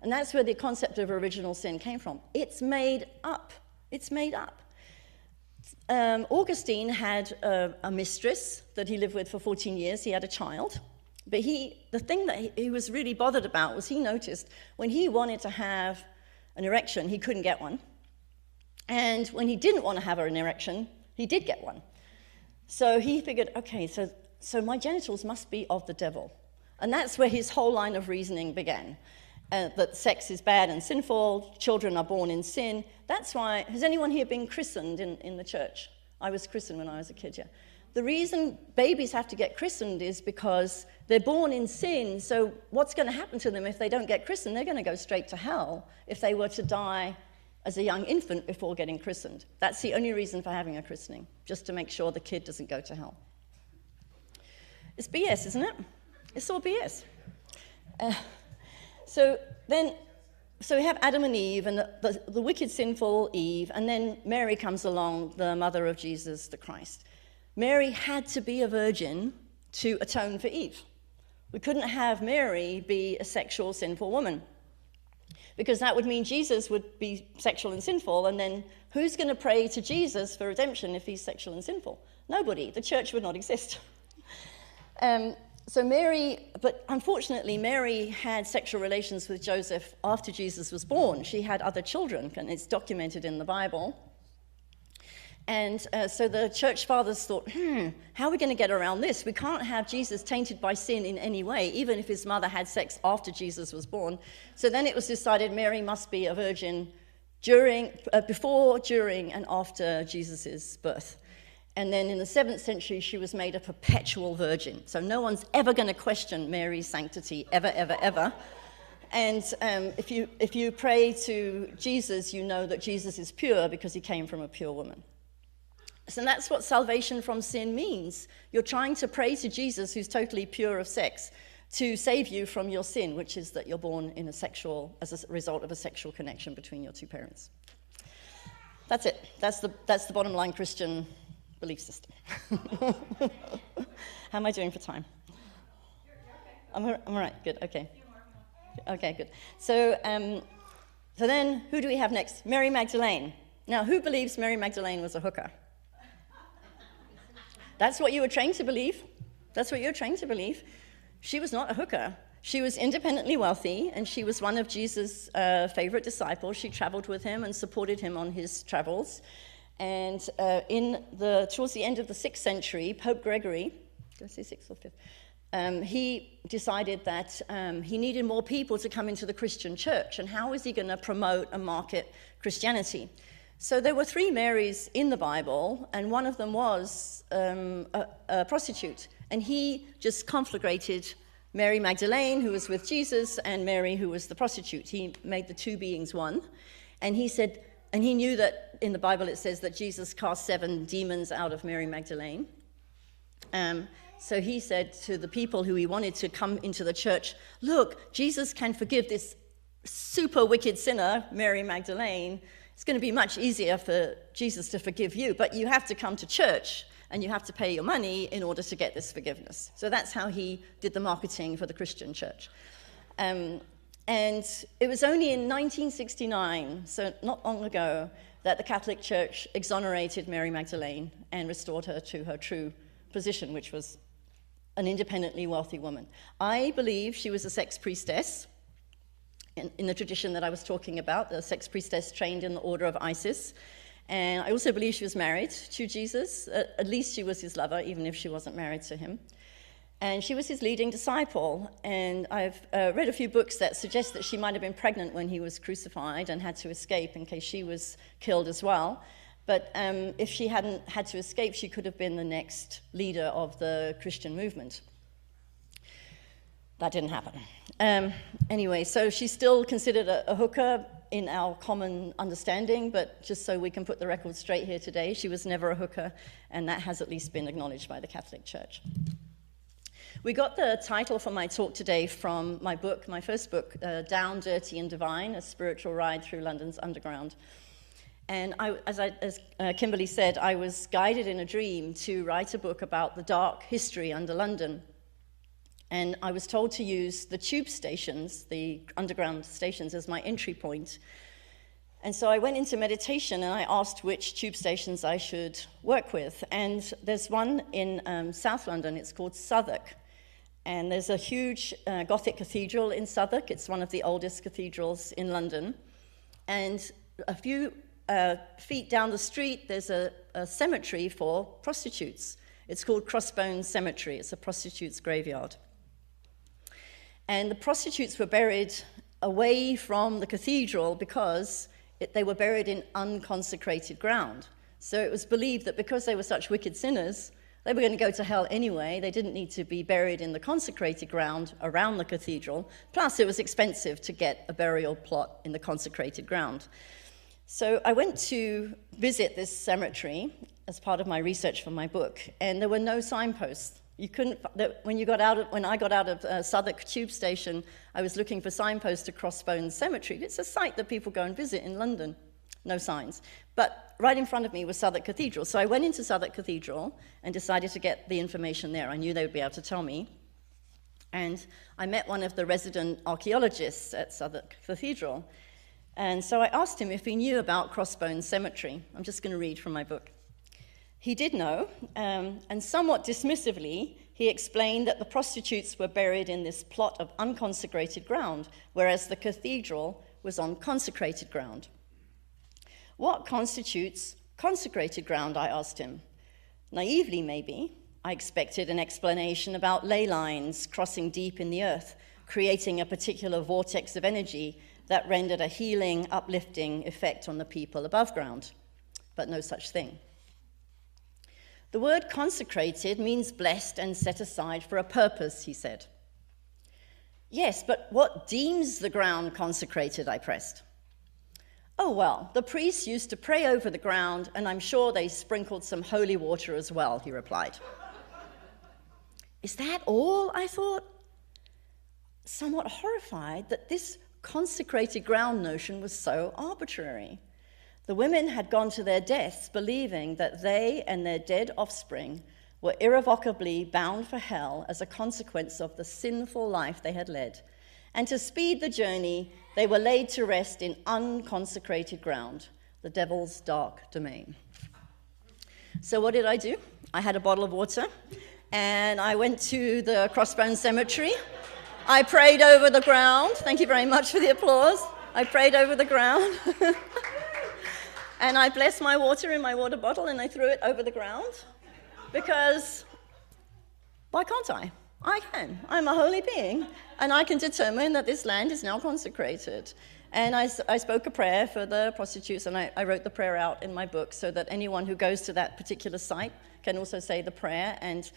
And that's where the concept of original sin came from. It's made up. It's made up. Augustine had a mistress that he lived with for 14 years. He had a child. But the thing that he was really bothered about was he noticed when he wanted to have an erection, he couldn't get one. And when he didn't want to have an erection, he did get one. So he figured, okay, so my genitals must be of the devil. And that's where his whole line of reasoning began. That sex is bad and sinful, children are born in sin. That's why, has anyone here been christened in the church? I was christened when I was a kid, yeah. The reason babies have to get christened is because they're born in sin, so what's going to happen to them if they don't get christened? They're going to go straight to hell if they were to die as a young infant before getting christened. That's the only reason for having a christening, just to make sure the kid doesn't go to hell. It's BS, isn't it? It's all BS. So we have Adam and Eve, and the wicked, sinful Eve, and then Mary comes along, the mother of Jesus the Christ. Mary had to be a virgin to atone for Eve. We couldn't have Mary be a sexual, sinful woman, because that would mean Jesus would be sexual and sinful, and then who's going to pray to Jesus for redemption if he's sexual and sinful? Nobody. The church would not exist. So Mary, but unfortunately, Mary had sexual relations with Joseph after Jesus was born. She had other children, and it's documented in the Bible. And so the church fathers thought, how are we going to get around this? We can't have Jesus tainted by sin in any way, even if his mother had sex after Jesus was born. So then it was decided Mary must be a virgin before, during, and after Jesus' birth. And then in the 7th century, she was made a perpetual virgin. So no one's ever going to question Mary's sanctity, ever, ever, ever. And if you pray to Jesus, you know that Jesus is pure because he came from a pure woman. So that's what salvation from sin means. You're trying to pray to Jesus, who's totally pure of sex, to save you from your sin, which is that you're born in as a result of a sexual connection between your two parents. That's it. That's the bottom line Christian belief system. How am I doing for time? I'm all right. Good. Okay. Okay. Good. So then, who do we have next? Mary Magdalene. Now, who believes Mary Magdalene was a hooker? That's what you were trained to believe. That's what you were trained to believe. She was not a hooker. She was independently wealthy, and she was one of Jesus' favorite disciples. She traveled with him and supported him on his travels. And towards the end of the 6th century, Pope Gregory, did I say 6th or 5th? He decided that he needed more people to come into the Christian church, and how was he going to promote and market Christianity? So there were 3 Marys in the Bible, and one of them was a prostitute. And he just conflagrated Mary Magdalene, who was with Jesus, and Mary, who was the prostitute. He made the 2 beings one. And he said, and he knew that in the Bible it says that Jesus cast 7 demons out of Mary Magdalene. So he said to the people who he wanted to come into the church, look, Jesus can forgive this super wicked sinner, Mary Magdalene. It's going to be much easier for Jesus to forgive you, but you have to come to church and you have to pay your money in order to get this forgiveness. So that's how he did the marketing for the Christian church. And it was only in 1969, so not long ago, that the Catholic Church exonerated Mary Magdalene and restored her to her true position, which was an independently wealthy woman. I believe she was a sex priestess in the tradition that I was talking about, the sex priestess trained in the order of Isis. And I also believe she was married to Jesus. At least she was his lover, even if she wasn't married to him. And she was his leading disciple. And I've read a few books that suggest that she might have been pregnant when he was crucified and had to escape in case she was killed as well. But if she hadn't had to escape, she could have been the next leader of the Christian movement. That didn't happen. Anyway, so she's still considered a hooker in our common understanding, but just so we can put the record straight here today, she was never a hooker, and that has at least been acknowledged by the Catholic Church. We got the title for my talk today from my book, my first book, Down, Dirty and Divine, A Spiritual Ride Through London's Underground. And as Kimberly said, I was guided in a dream to write a book about the dark history under London. And I was told to use the tube stations, the underground stations, as my entry point. And so I went into meditation and I asked which tube stations I should work with. And there's one in South London, it's called Southwark. And there's a huge Gothic cathedral in Southwark. It's one of the oldest cathedrals in London. And a few feet down the street, there's a cemetery for prostitutes. It's called Crossbones Cemetery. It's a prostitute's graveyard. And the prostitutes were buried away from the cathedral because they were buried in unconsecrated ground. So it was believed that because they were such wicked sinners, they were going to go to hell anyway. They didn't need to be buried in the consecrated ground around the cathedral. Plus, it was expensive to get a burial plot in the consecrated ground. So I went to visit this cemetery as part of my research for my book, and there were no signposts. You couldn't. When I got out of Southwark Tube Station, I was looking for signposts to Crossbones Cemetery. It's a site that people go and visit in London. No signs. But right in front of me was Southwark Cathedral. So I went into Southwark Cathedral and decided to get the information there. I knew they would be able to tell me. And I met one of the resident archaeologists at Southwark Cathedral. And so I asked him if he knew about Crossbones Cemetery. I'm just going to read from my book. He did know, and somewhat dismissively, he explained that the prostitutes were buried in this plot of unconsecrated ground, whereas the cathedral was on consecrated ground. What constitutes consecrated ground, I asked him. Naively, maybe, I expected an explanation about ley lines crossing deep in the earth, creating a particular vortex of energy that rendered a healing, uplifting effect on the people above ground. But no such thing. The word consecrated means blessed and set aside for a purpose, he said. Yes, but what deems the ground consecrated, I pressed. Oh, well, the priests used to pray over the ground, and I'm sure they sprinkled some holy water as well, he replied. Is that all? I thought, somewhat horrified that this consecrated ground notion was so arbitrary. The women had gone to their deaths believing that they and their dead offspring were irrevocably bound for hell as a consequence of the sinful life they had led. And to speed the journey, they were laid to rest in unconsecrated ground, the devil's dark domain. So what did I do? I had a bottle of water, and I went to the Crossbones Cemetery. I prayed over the ground. Thank you very much for the applause. I prayed over the ground. And I blessed my water in my water bottle, and I threw it over the ground. Because why can't I? I can. I'm a holy being, and I can determine that this land is now consecrated. And I spoke a prayer for the prostitutes, and I wrote the prayer out in my book so that anyone who goes to that particular site can also say the prayer and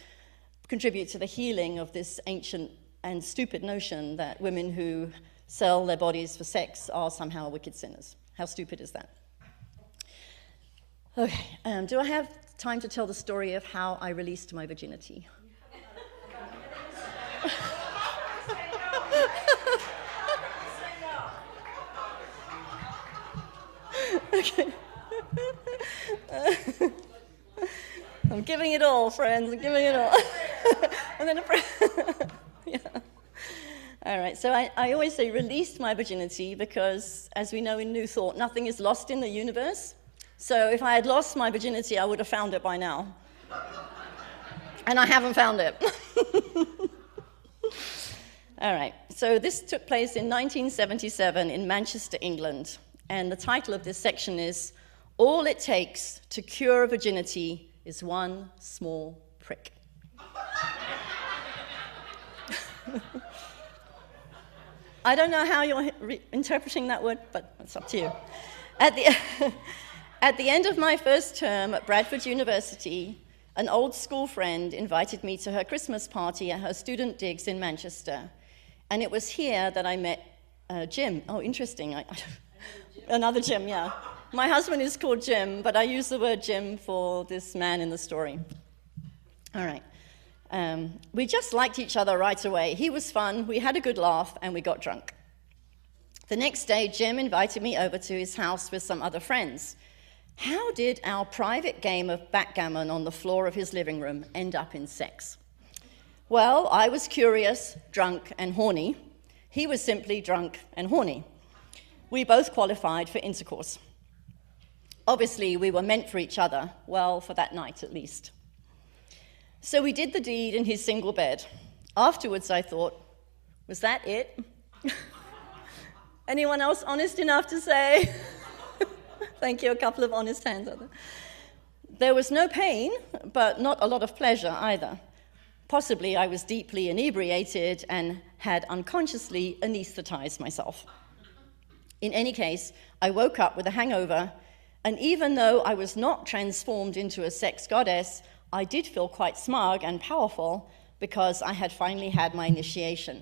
contribute to the healing of this ancient and stupid notion that women who sell their bodies for sex are somehow wicked sinners. How stupid is that? Okay, do I have time to tell the story of how I released my virginity? Okay. I'm giving it all, friends. I'm giving it all. I'm going to pray. Yeah. All right, so I always say released my virginity because, as we know in New Thought, nothing is lost in the universe. So if I had lost my virginity, I would have found it by now. And I haven't found it. All right, so this took place in 1977 in Manchester, England. And the title of this section is, All It Takes to Cure Virginity is One Small Prick. I don't know how you're interpreting that word, but it's up to you. At the end of my first term at Bradford University, an old school friend invited me to her Christmas party at her student digs in Manchester. And it was here that I met Jim. Oh, interesting. Another Jim, yeah. My husband is called Jim, but I use the word Jim for this man in the story. All right. We just liked each other right away. He was fun, we had a good laugh, and we got drunk. The next day, Jim invited me over to his house with some other friends. How did our private game of backgammon on the floor of his living room end up in sex? Well, I was curious, drunk, and horny. He was simply drunk and horny. We both qualified for intercourse. Obviously, we were meant for each other, well, for that night at least. So we did the deed in his single bed. Afterwards, I thought, was that it? Anyone else honest enough to say? Thank you, a couple of honest hands out there. There was no pain, but not a lot of pleasure either. Possibly I was deeply inebriated and had unconsciously anesthetized myself. In any case, I woke up with a hangover, and even though I was not transformed into a sex goddess, I did feel quite smug and powerful because I had finally had my initiation.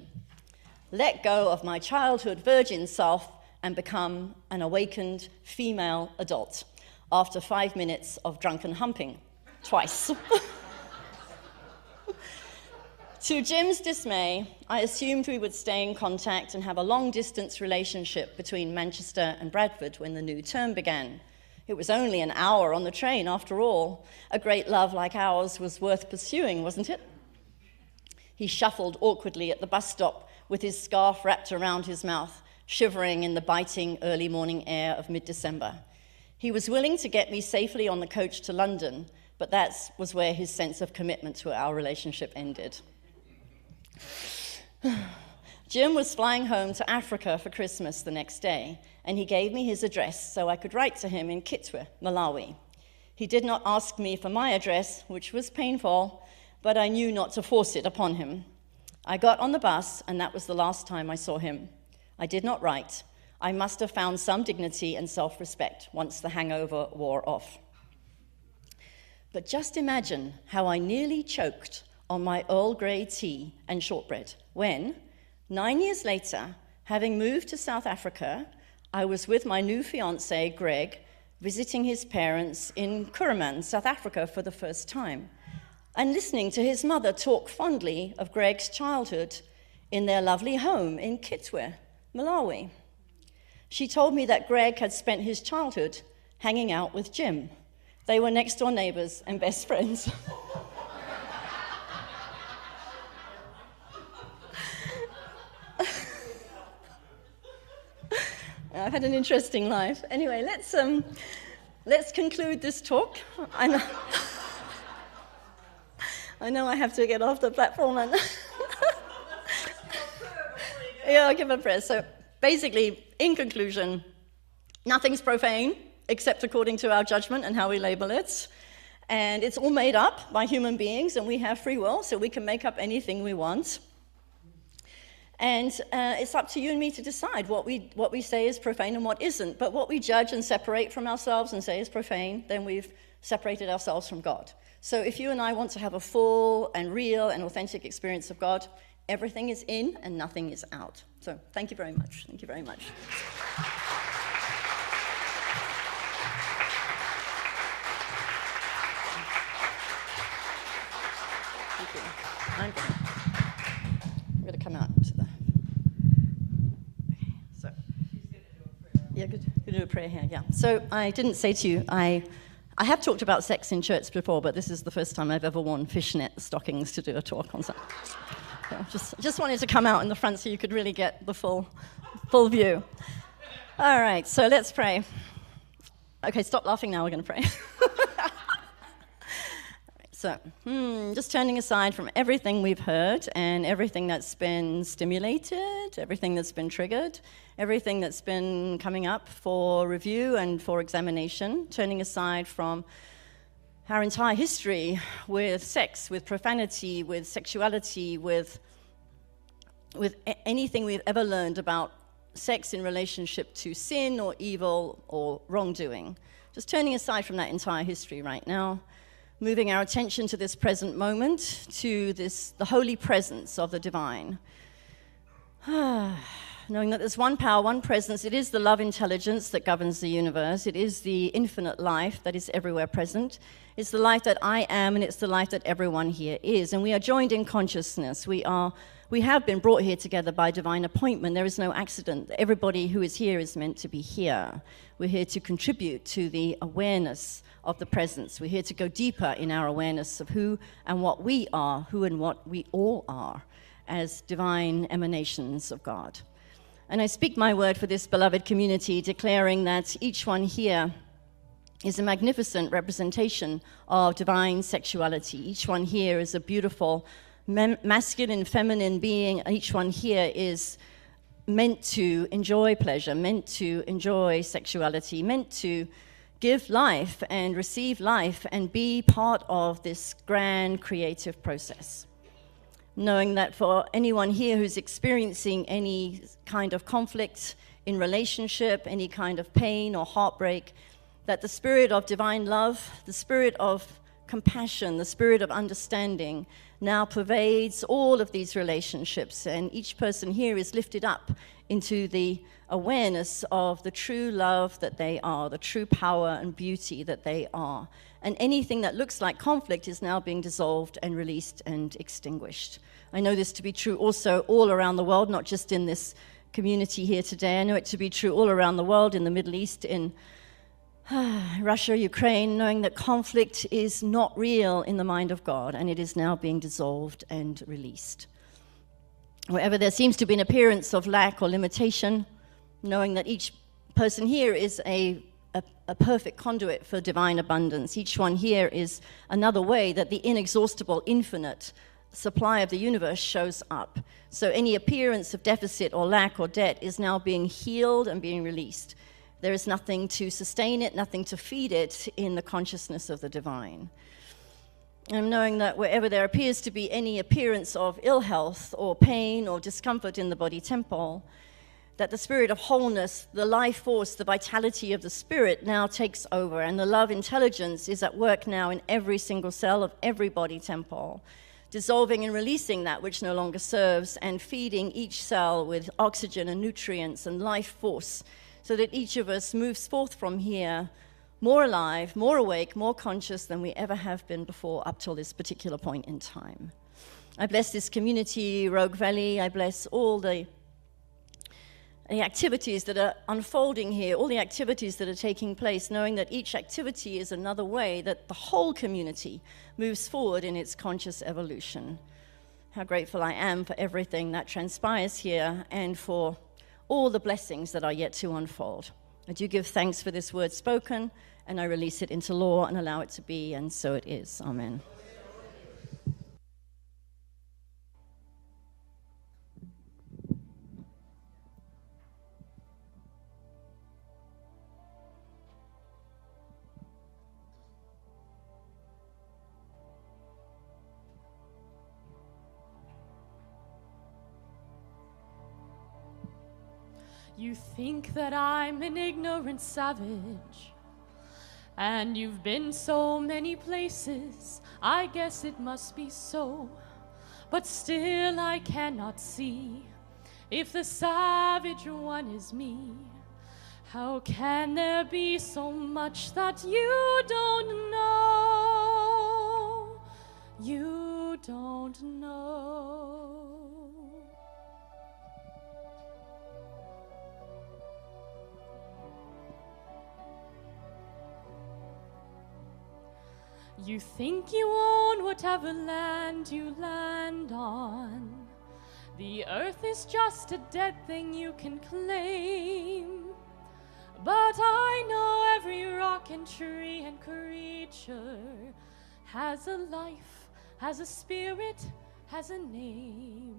Let go of my childhood virgin self and become an awakened female adult after 5 minutes of drunken humping, twice. To Jim's dismay, I assumed we would stay in contact and have a long-distance relationship between Manchester and Bradford when the new term began. It was only an hour on the train, after all. A great love like ours was worth pursuing, wasn't it? He shuffled awkwardly at the bus stop with his scarf wrapped around his mouth, shivering in the biting early morning air of mid-December. He was willing to get me safely on the coach to London, but that was where his sense of commitment to our relationship ended. Jim was flying home to Africa for Christmas the next day, and he gave me his address so I could write to him in Kitwe, Malawi. He did not ask me for my address, which was painful, but I knew not to force it upon him. I got on the bus, and that was the last time I saw him. I did not write. I must have found some dignity and self-respect once the hangover wore off. But just imagine how I nearly choked on my Earl Grey tea and shortbread when, 9 years later, having moved to South Africa, I was with my new fiancé, Greg, visiting his parents in Kuruman, South Africa, for the first time, and listening to his mother talk fondly of Greg's childhood in their lovely home in Kitwe, Malawi. She told me that Greg had spent his childhood hanging out with Jim. They were next-door neighbors and best friends. I've had an interesting life. Anyway, let's conclude this talk. I know I have to get off the platform and yeah, I'll give a prayer. So basically, in conclusion, nothing's profane except according to our judgment and how we label it. And it's all made up by human beings, and we have free will, so we can make up anything we want. And it's up to you and me to decide what we say is profane and what isn't. But what we judge and separate from ourselves and say is profane, then we've separated ourselves from God. So if you and I want to have a full and real and authentic experience of God, everything is in and nothing is out. So thank you very much. Thank you very much. Thank you. I'm going to come out to the... Okay, so... Yeah, good. We'll do a prayer here, yeah. So I didn't say to you, I have talked about sex in church before, but this is the first time I've ever worn fishnet stockings to do a talk on sex. So just wanted to come out in the front so you could really get the full view. All right, so let's pray. Okay, stop laughing now, we're going to pray. So, just turning aside from everything we've heard and everything that's been stimulated, everything that's been triggered, everything that's been coming up for review and for examination, turning aside from our entire history with sex, with profanity, with sexuality, with anything we've ever learned about sex in relationship to sin or evil or wrongdoing. Just turning aside from that entire history right now, moving our attention to this present moment, to the holy presence of the divine. Knowing that there's one power, one presence. It is the love intelligence that governs the universe. It is the infinite life that is everywhere present. It's the life that I am, and it's the life that everyone here is. And we are joined in consciousness. We have been brought here together by divine appointment. There is no accident. Everybody who is here is meant to be here. We're here to contribute to the awareness of the presence. We're here to go deeper in our awareness of who and what we are, who and what we all are as divine emanations of God. And I speak my word for this beloved community, declaring that each one here is a magnificent representation of divine sexuality. Each one here is a beautiful masculine, feminine being. Each one here is meant to enjoy pleasure, meant to enjoy sexuality, meant to give life and receive life and be part of this grand creative process. Knowing that for anyone here who's experiencing any kind of conflict in relationship, any kind of pain or heartbreak, that the spirit of divine love, the spirit of compassion, the spirit of understanding now pervades all of these relationships, and each person here is lifted up into the awareness of the true love that they are, the true power and beauty that they are. And anything that looks like conflict is now being dissolved and released and extinguished. I know this to be true also all around the world, not just in this community here today. I know it to be true all around the world, in the Middle East, in Russia, Ukraine, knowing that conflict is not real in the mind of God, and it is now being dissolved and released. Wherever there seems to be an appearance of lack or limitation, knowing that each person here is a perfect conduit for divine abundance. Each one here is another way that the inexhaustible, infinite supply of the universe shows up. So any appearance of deficit or lack or debt is now being healed and being released. There is nothing to sustain it, nothing to feed it in the consciousness of the divine. And knowing that wherever there appears to be any appearance of ill health or pain or discomfort in the body temple, that the spirit of wholeness, the life force, the vitality of the spirit now takes over, and the love intelligence is at work now in every single cell of every body temple, dissolving and releasing that which no longer serves, and feeding each cell with oxygen and nutrients and life force, so that each of us moves forth from here more alive, more awake, more conscious than we ever have been before up till this particular point in time. I bless this community, Rogue Valley. I bless all the activities that are unfolding here, all the activities that are taking place, knowing that each activity is another way that the whole community moves forward in its conscious evolution. How grateful I am for everything that transpires here and for all the blessings that are yet to unfold. I do give thanks for this word spoken, and I release it into law and allow it to be, and so it is. Amen. You think that I'm an ignorant savage, and you've been so many places, I guess it must be so. But still I cannot see if the savage one is me. How can there be so much that you don't know? You don't know. You think you own whatever land you land on. The earth is just a dead thing you can claim. But I know every rock and tree and creature has a life, has a spirit, has a name.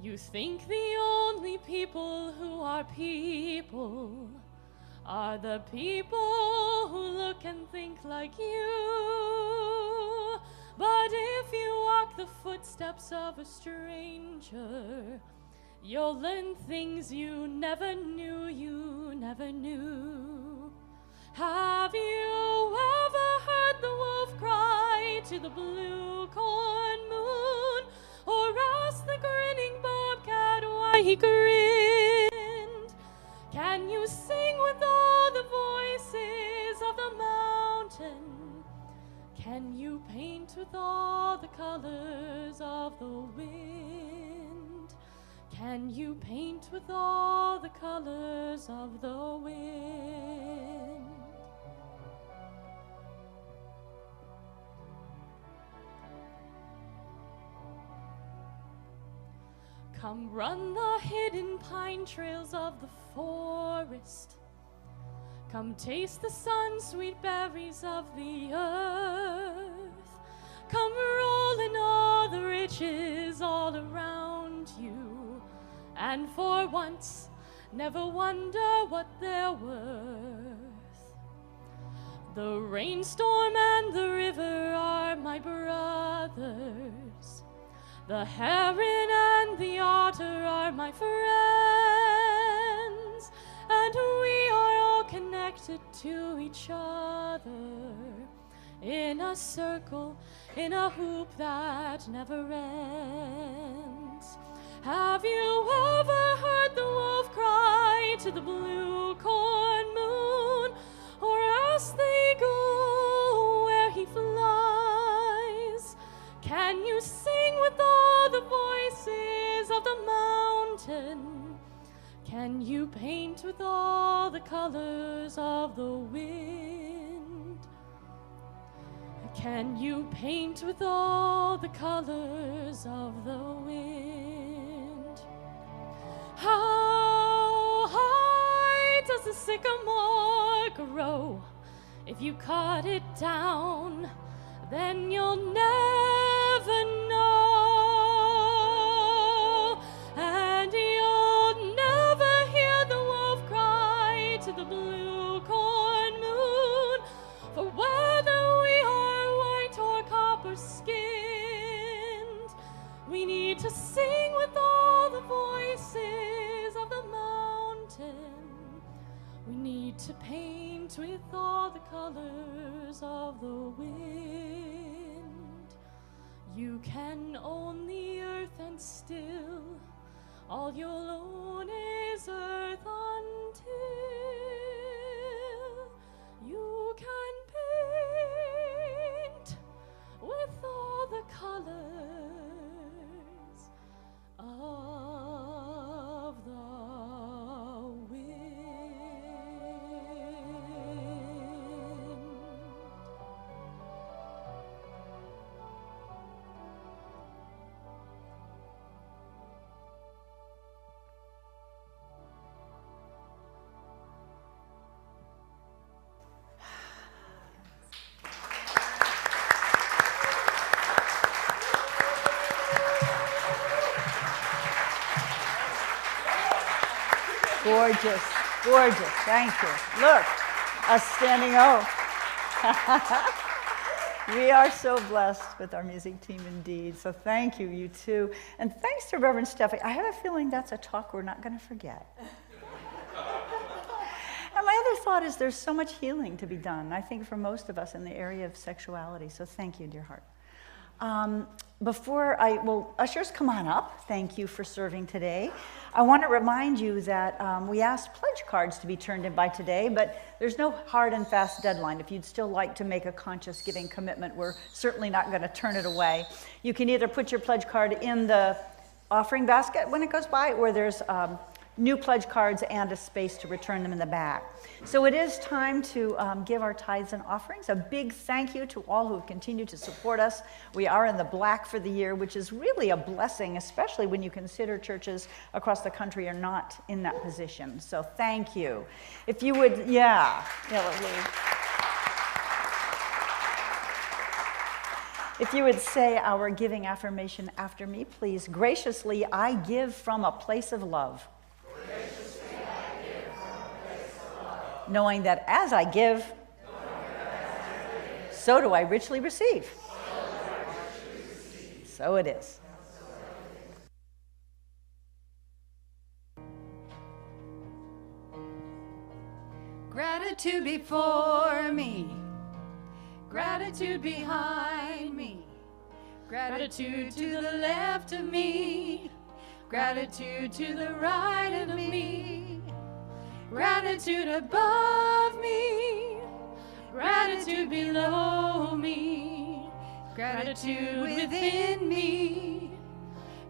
You think the only people who are people are the people who look and think like you. But if you walk the footsteps of a stranger, you'll learn things you never knew, you never knew. Have you ever heard the wolf cry to the blue corn moon, or asked the grinning bobcat why he grinned? Can you sing with all the voices of the mountain? Can you paint with all the colors of the wind? Can you paint with all the colors of the wind? Come run the hidden pine trails of the forest. Come taste the sun-sweet berries of the earth. Come roll in all the riches all around you, and for once never wonder what they're worth. The rainstorm and the river are my brothers. The heron and the otter are my friends, and we are all connected to each other in a circle, in a hoop that never ends. Have you ever heard the wolf cry to the blue corn moon, or asked the eagle where he flies? Can you sing with all the voices of the mountain? Can you paint with all the colors of the wind? Can you paint with all the colors of the wind? How high does the sycamore grow? If you cut it down, then you'll never know, and you'll never hear the wolf cry to the blue corn moon. For whether we are white or copper-skinned, we need to sing with all the voices mixed with all the colors of the wind. You can own the earth and still all you'll own is earth until you can paint with all the colors of the wind. Gorgeous, gorgeous, thank you. Look, us standing O. We are so blessed with our music team indeed, so thank you, you too. And thanks to Reverend Steffi. I have a feeling that's a talk we're not going to forget. And my other thought is there's so much healing to be done, I think, for most of us in the area of sexuality, so thank you, dear heart. Ushers, come on up. Thank you for serving today. I want to remind you that we asked pledge cards to be turned in by today, but there's no hard and fast deadline. If you'd still like to make a conscious giving commitment, we're certainly not going to turn it away. You can either put your pledge card in the offering basket when it goes by, or there's new pledge cards and a space to return them in the back. So it is time to give our tithes and offerings. A big thank you to all who have continued to support us. We are in the black for the year, which is really a blessing, especially when you consider churches across the country are not in that position. So thank you. If you would, if you would say our giving affirmation after me, please. Graciously, I give from a place of love. Knowing that as I give, so do I richly receive. So it is. Gratitude before me, gratitude behind me, gratitude to the left of me, gratitude to the right of me, gratitude above me, gratitude below me, gratitude within me,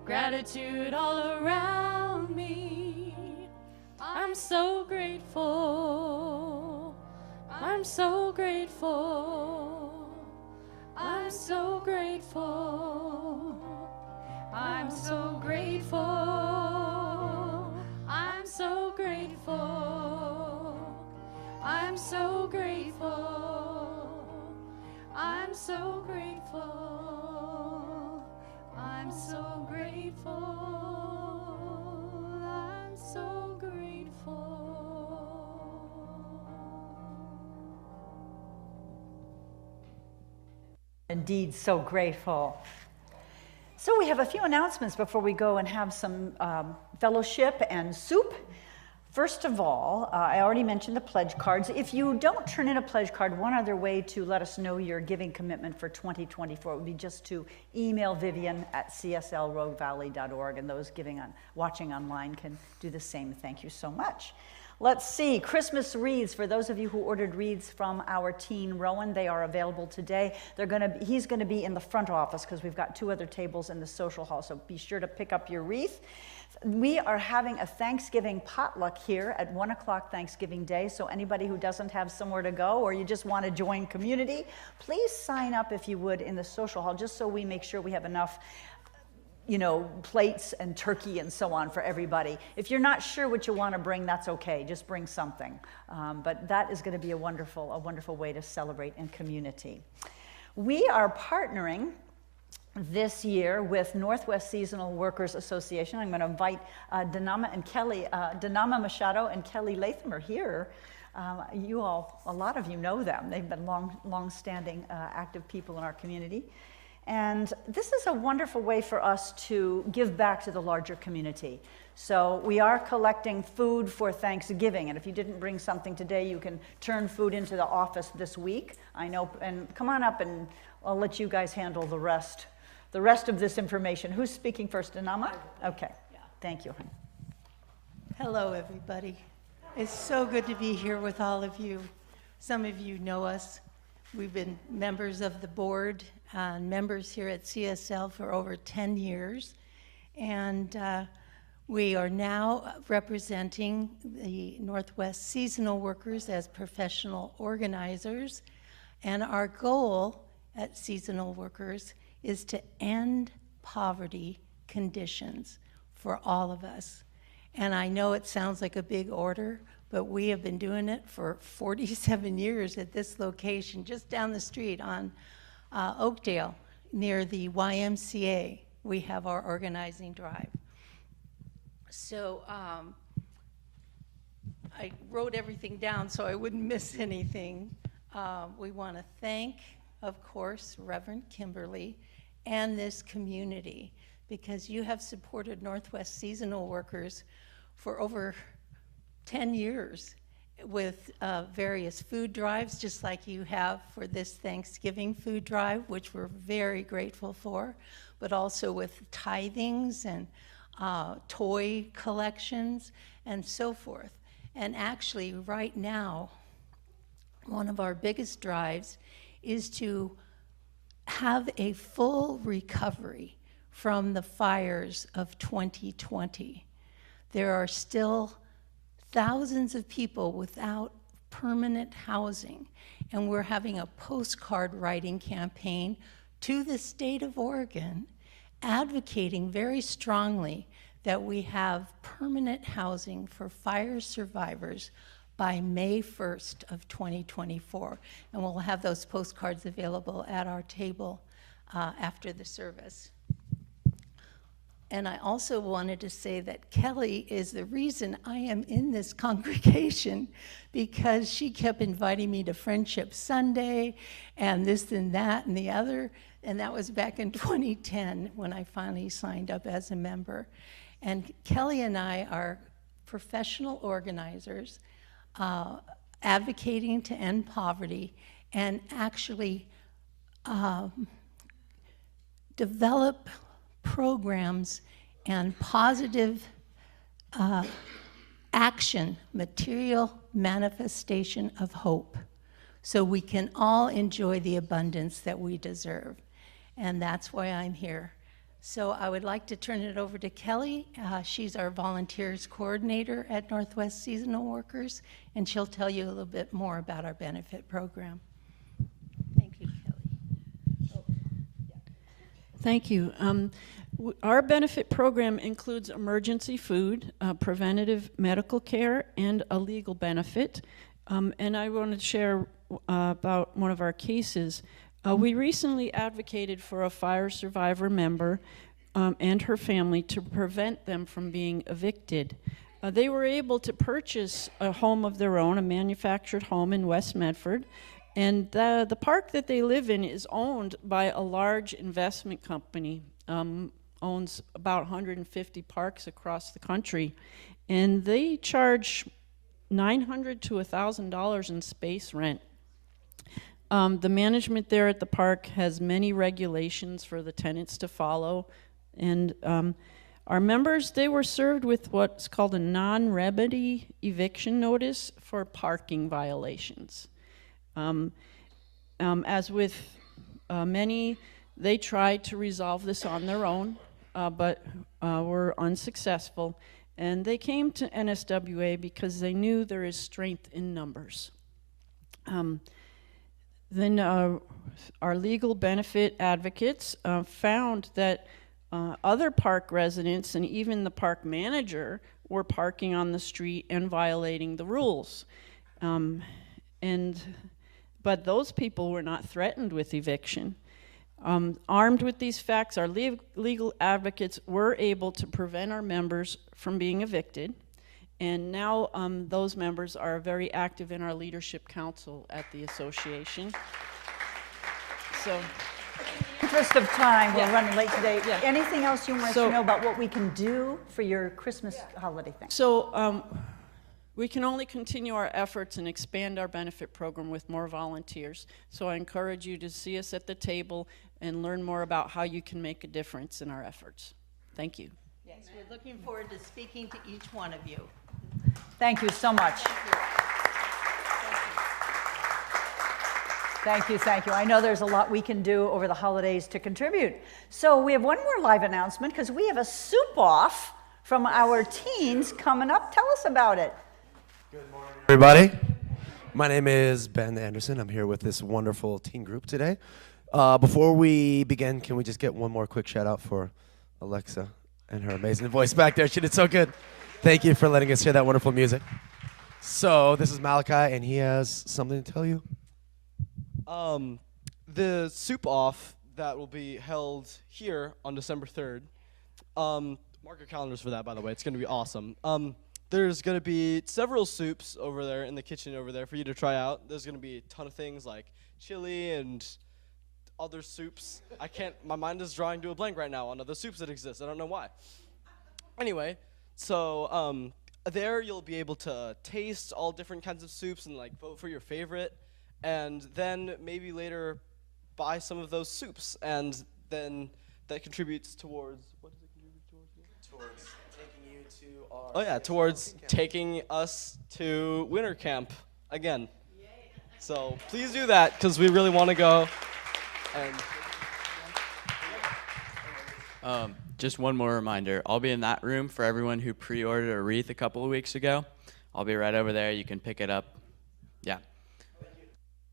gratitude all around me. I'm so grateful, I'm so grateful, I'm so grateful, I'm so grateful, I'm so grateful, I'm so grateful, I'm so grateful, I'm so grateful, I'm so grateful. Indeed, so grateful. So we have a few announcements before we go and have some fellowship and soup. First of all, I already mentioned the pledge cards. If you don't turn in a pledge card, one other way to let us know your giving commitment for 2024 would be just to email Vivian at cslroguevalley.org, and those watching online can do the same. Thank you so much. Let's see, Christmas wreaths. For those of you who ordered wreaths from our teen Rowan, they are available today. He's going to be in the front office because we've got 2 other tables in the social hall, so be sure to pick up your wreath. We are having a Thanksgiving potluck here at 1 o'clock Thanksgiving Day, so anybody who doesn't have somewhere to go or you just want to join community, please sign up if you would in the social hall, just so we make sure we have enough plates and turkey and so on for everybody. If you're not sure what you want to bring, that's okay. Just bring something. But that is going to be a wonderful way to celebrate in community. We are partnering this year with Northwest Seasonal Workers Association. I'm going to invite Danama Machado and Kelly Latham are here. A lot of you know them. They've been long-standing active people in our community. And this is a wonderful way for us to give back to the larger community. So we are collecting food for Thanksgiving, and if you didn't bring something today, you can turn food into the office this week. I know, and come on up and I'll let you guys handle the rest of this information. Who's speaking first, Anama? Okay, yeah. Thank you. Hello, everybody. It's so good to be here with all of you. Some of you know us. We've been members of the board, members here at CSL for over 10 years. And we are now representing the Northwest seasonal workers as professional organizers. And our goal at seasonal workers is to end poverty conditions for all of us. And I know it sounds like a big order, but we have been doing it for 47 years at this location, just down the street on Oakdale, near the YMCA. We have our organizing drive. So I wrote everything down so I wouldn't miss anything. We want to thank, of course, Reverend Kimberly and this community, because you have supported Northwest seasonal workers for over 10 years with various food drives, just like you have for this Thanksgiving food drive, which we're very grateful for, but also with tithings and toy collections and so forth. And actually, right now, one of our biggest drives is to have a full recovery from the fires of 2020. There are still thousands of people without permanent housing, and we're having a postcard writing campaign to the state of Oregon advocating very strongly that we have permanent housing for fire survivors by May 1st of 2024. And we'll have those postcards available at our table after the service. And I also wanted to say that Kelly is the reason I am in this congregation, because she kept inviting me to Friendship Sunday and this and that and the other. And that was back in 2010 when I finally signed up as a member. And Kelly and I are professional organizers advocating to end poverty and actually develop programs and positive action, material manifestation of hope, so we can all enjoy the abundance that we deserve. And that's why I'm here. So I would like to turn it over to Kelly. She's our volunteers coordinator at Northwest Seasonal Workers, and she'll tell you a little bit more about our benefit program. Thank you, Kelly. Oh, yeah. Thank you. Our benefit program includes emergency food, preventative medical care, and a legal benefit. And I want to share about one of our cases. We recently advocated for a fire survivor member and her family to prevent them from being evicted. They were able to purchase a home of their own, a manufactured home in West Medford, and the park that they live in is owned by a large investment company, owns about 150 parks across the country, and they charge $900 to $1,000 in space rent. The management there at the park has many regulations for the tenants to follow, and our members, they were served with what's called a non-remedy eviction notice for parking violations. As with many, they tried to resolve this on their own, but were unsuccessful, and they came to NSWA because they knew there is strength in numbers. Then our legal benefit advocates found that other park residents and even the park manager were parking on the street and violating the rules. But those people were not threatened with eviction. Armed with these facts, our legal advocates were able to prevent our members from being evicted. And now those members are very active in our leadership council at the association. So, interest of time, we're running late today. Yeah. Anything else you want us So- to know about what we can do for your Christmas holiday thing? So we can only continue our efforts and expand our benefit program with more volunteers. So I encourage you to see us at the table and learn more about how you can make a difference in our efforts. Thank you. Yes, we're looking forward to speaking to each one of you. Thank you so much. Thank you, thank you. I know there's a lot we can do over the holidays to contribute. So we have one more live announcement because we have a soup-off from our teens coming up. Tell us about it. Good morning, everybody. My name is Ben Anderson. I'm here with this wonderful teen group today. Before we begin, can we just get one more quick shout out for Alexa and her amazing voice back there? She did so good. Thank you for letting us hear that wonderful music. So this is Malachi, and he has something to tell you. The soup off that will be held here on December 3rd. Mark your calendars for that, by the way. It's going to be awesome. There's going to be several soups over there in the kitchen over there for you to try out. There's going to be a ton of things like chili and other soups. My mind is drawing to a blank right now on other soups that exist. I don't know why. Anyway, so there you'll be able to taste all different kinds of soups and like vote for your favorite. And then maybe later buy some of those soups, and then that contributes towards, what does it contribute towards? Towards taking you to our... Oh yeah, towards taking us to winter camp again. So please do that, because we really want to go. And just one more reminder, I'll be in that room for everyone who pre-ordered a wreath a couple of weeks ago. I'll be right over there. You can pick it up. Yeah.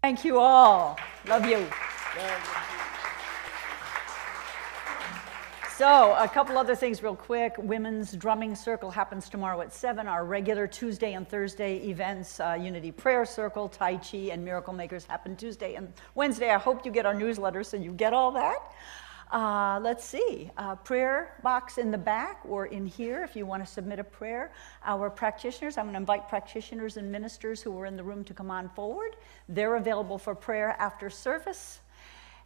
Thank you all. Love you. So a couple other things real quick. Women's Drumming Circle happens tomorrow at 7. Our regular Tuesday and Thursday events, Unity Prayer Circle, Tai Chi, and Miracle Makers happen Tuesday and Wednesday. I hope you get our newsletter so you get all that. Let's see, prayer box in the back or in here if you want to submit a prayer. Our practitioners, I'm going to invite practitioners and ministers who are in the room to come on forward. They're available for prayer after service.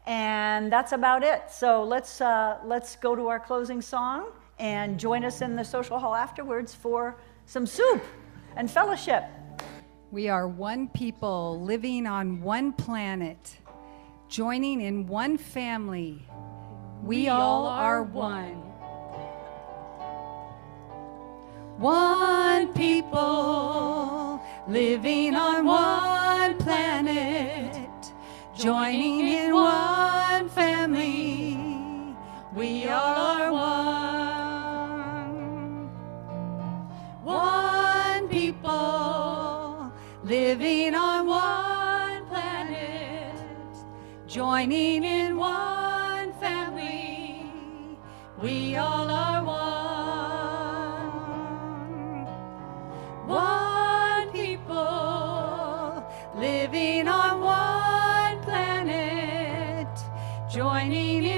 And that's about it. So let's go to our closing song and join us in the social hall afterwards for some soup and fellowship. We are one people living on one planet, joining in one family. We all are one. One people living on one planet, joining in one family. We all are one. One people living on one planet, joining in one family. We all are one. One people living on one planet, joining in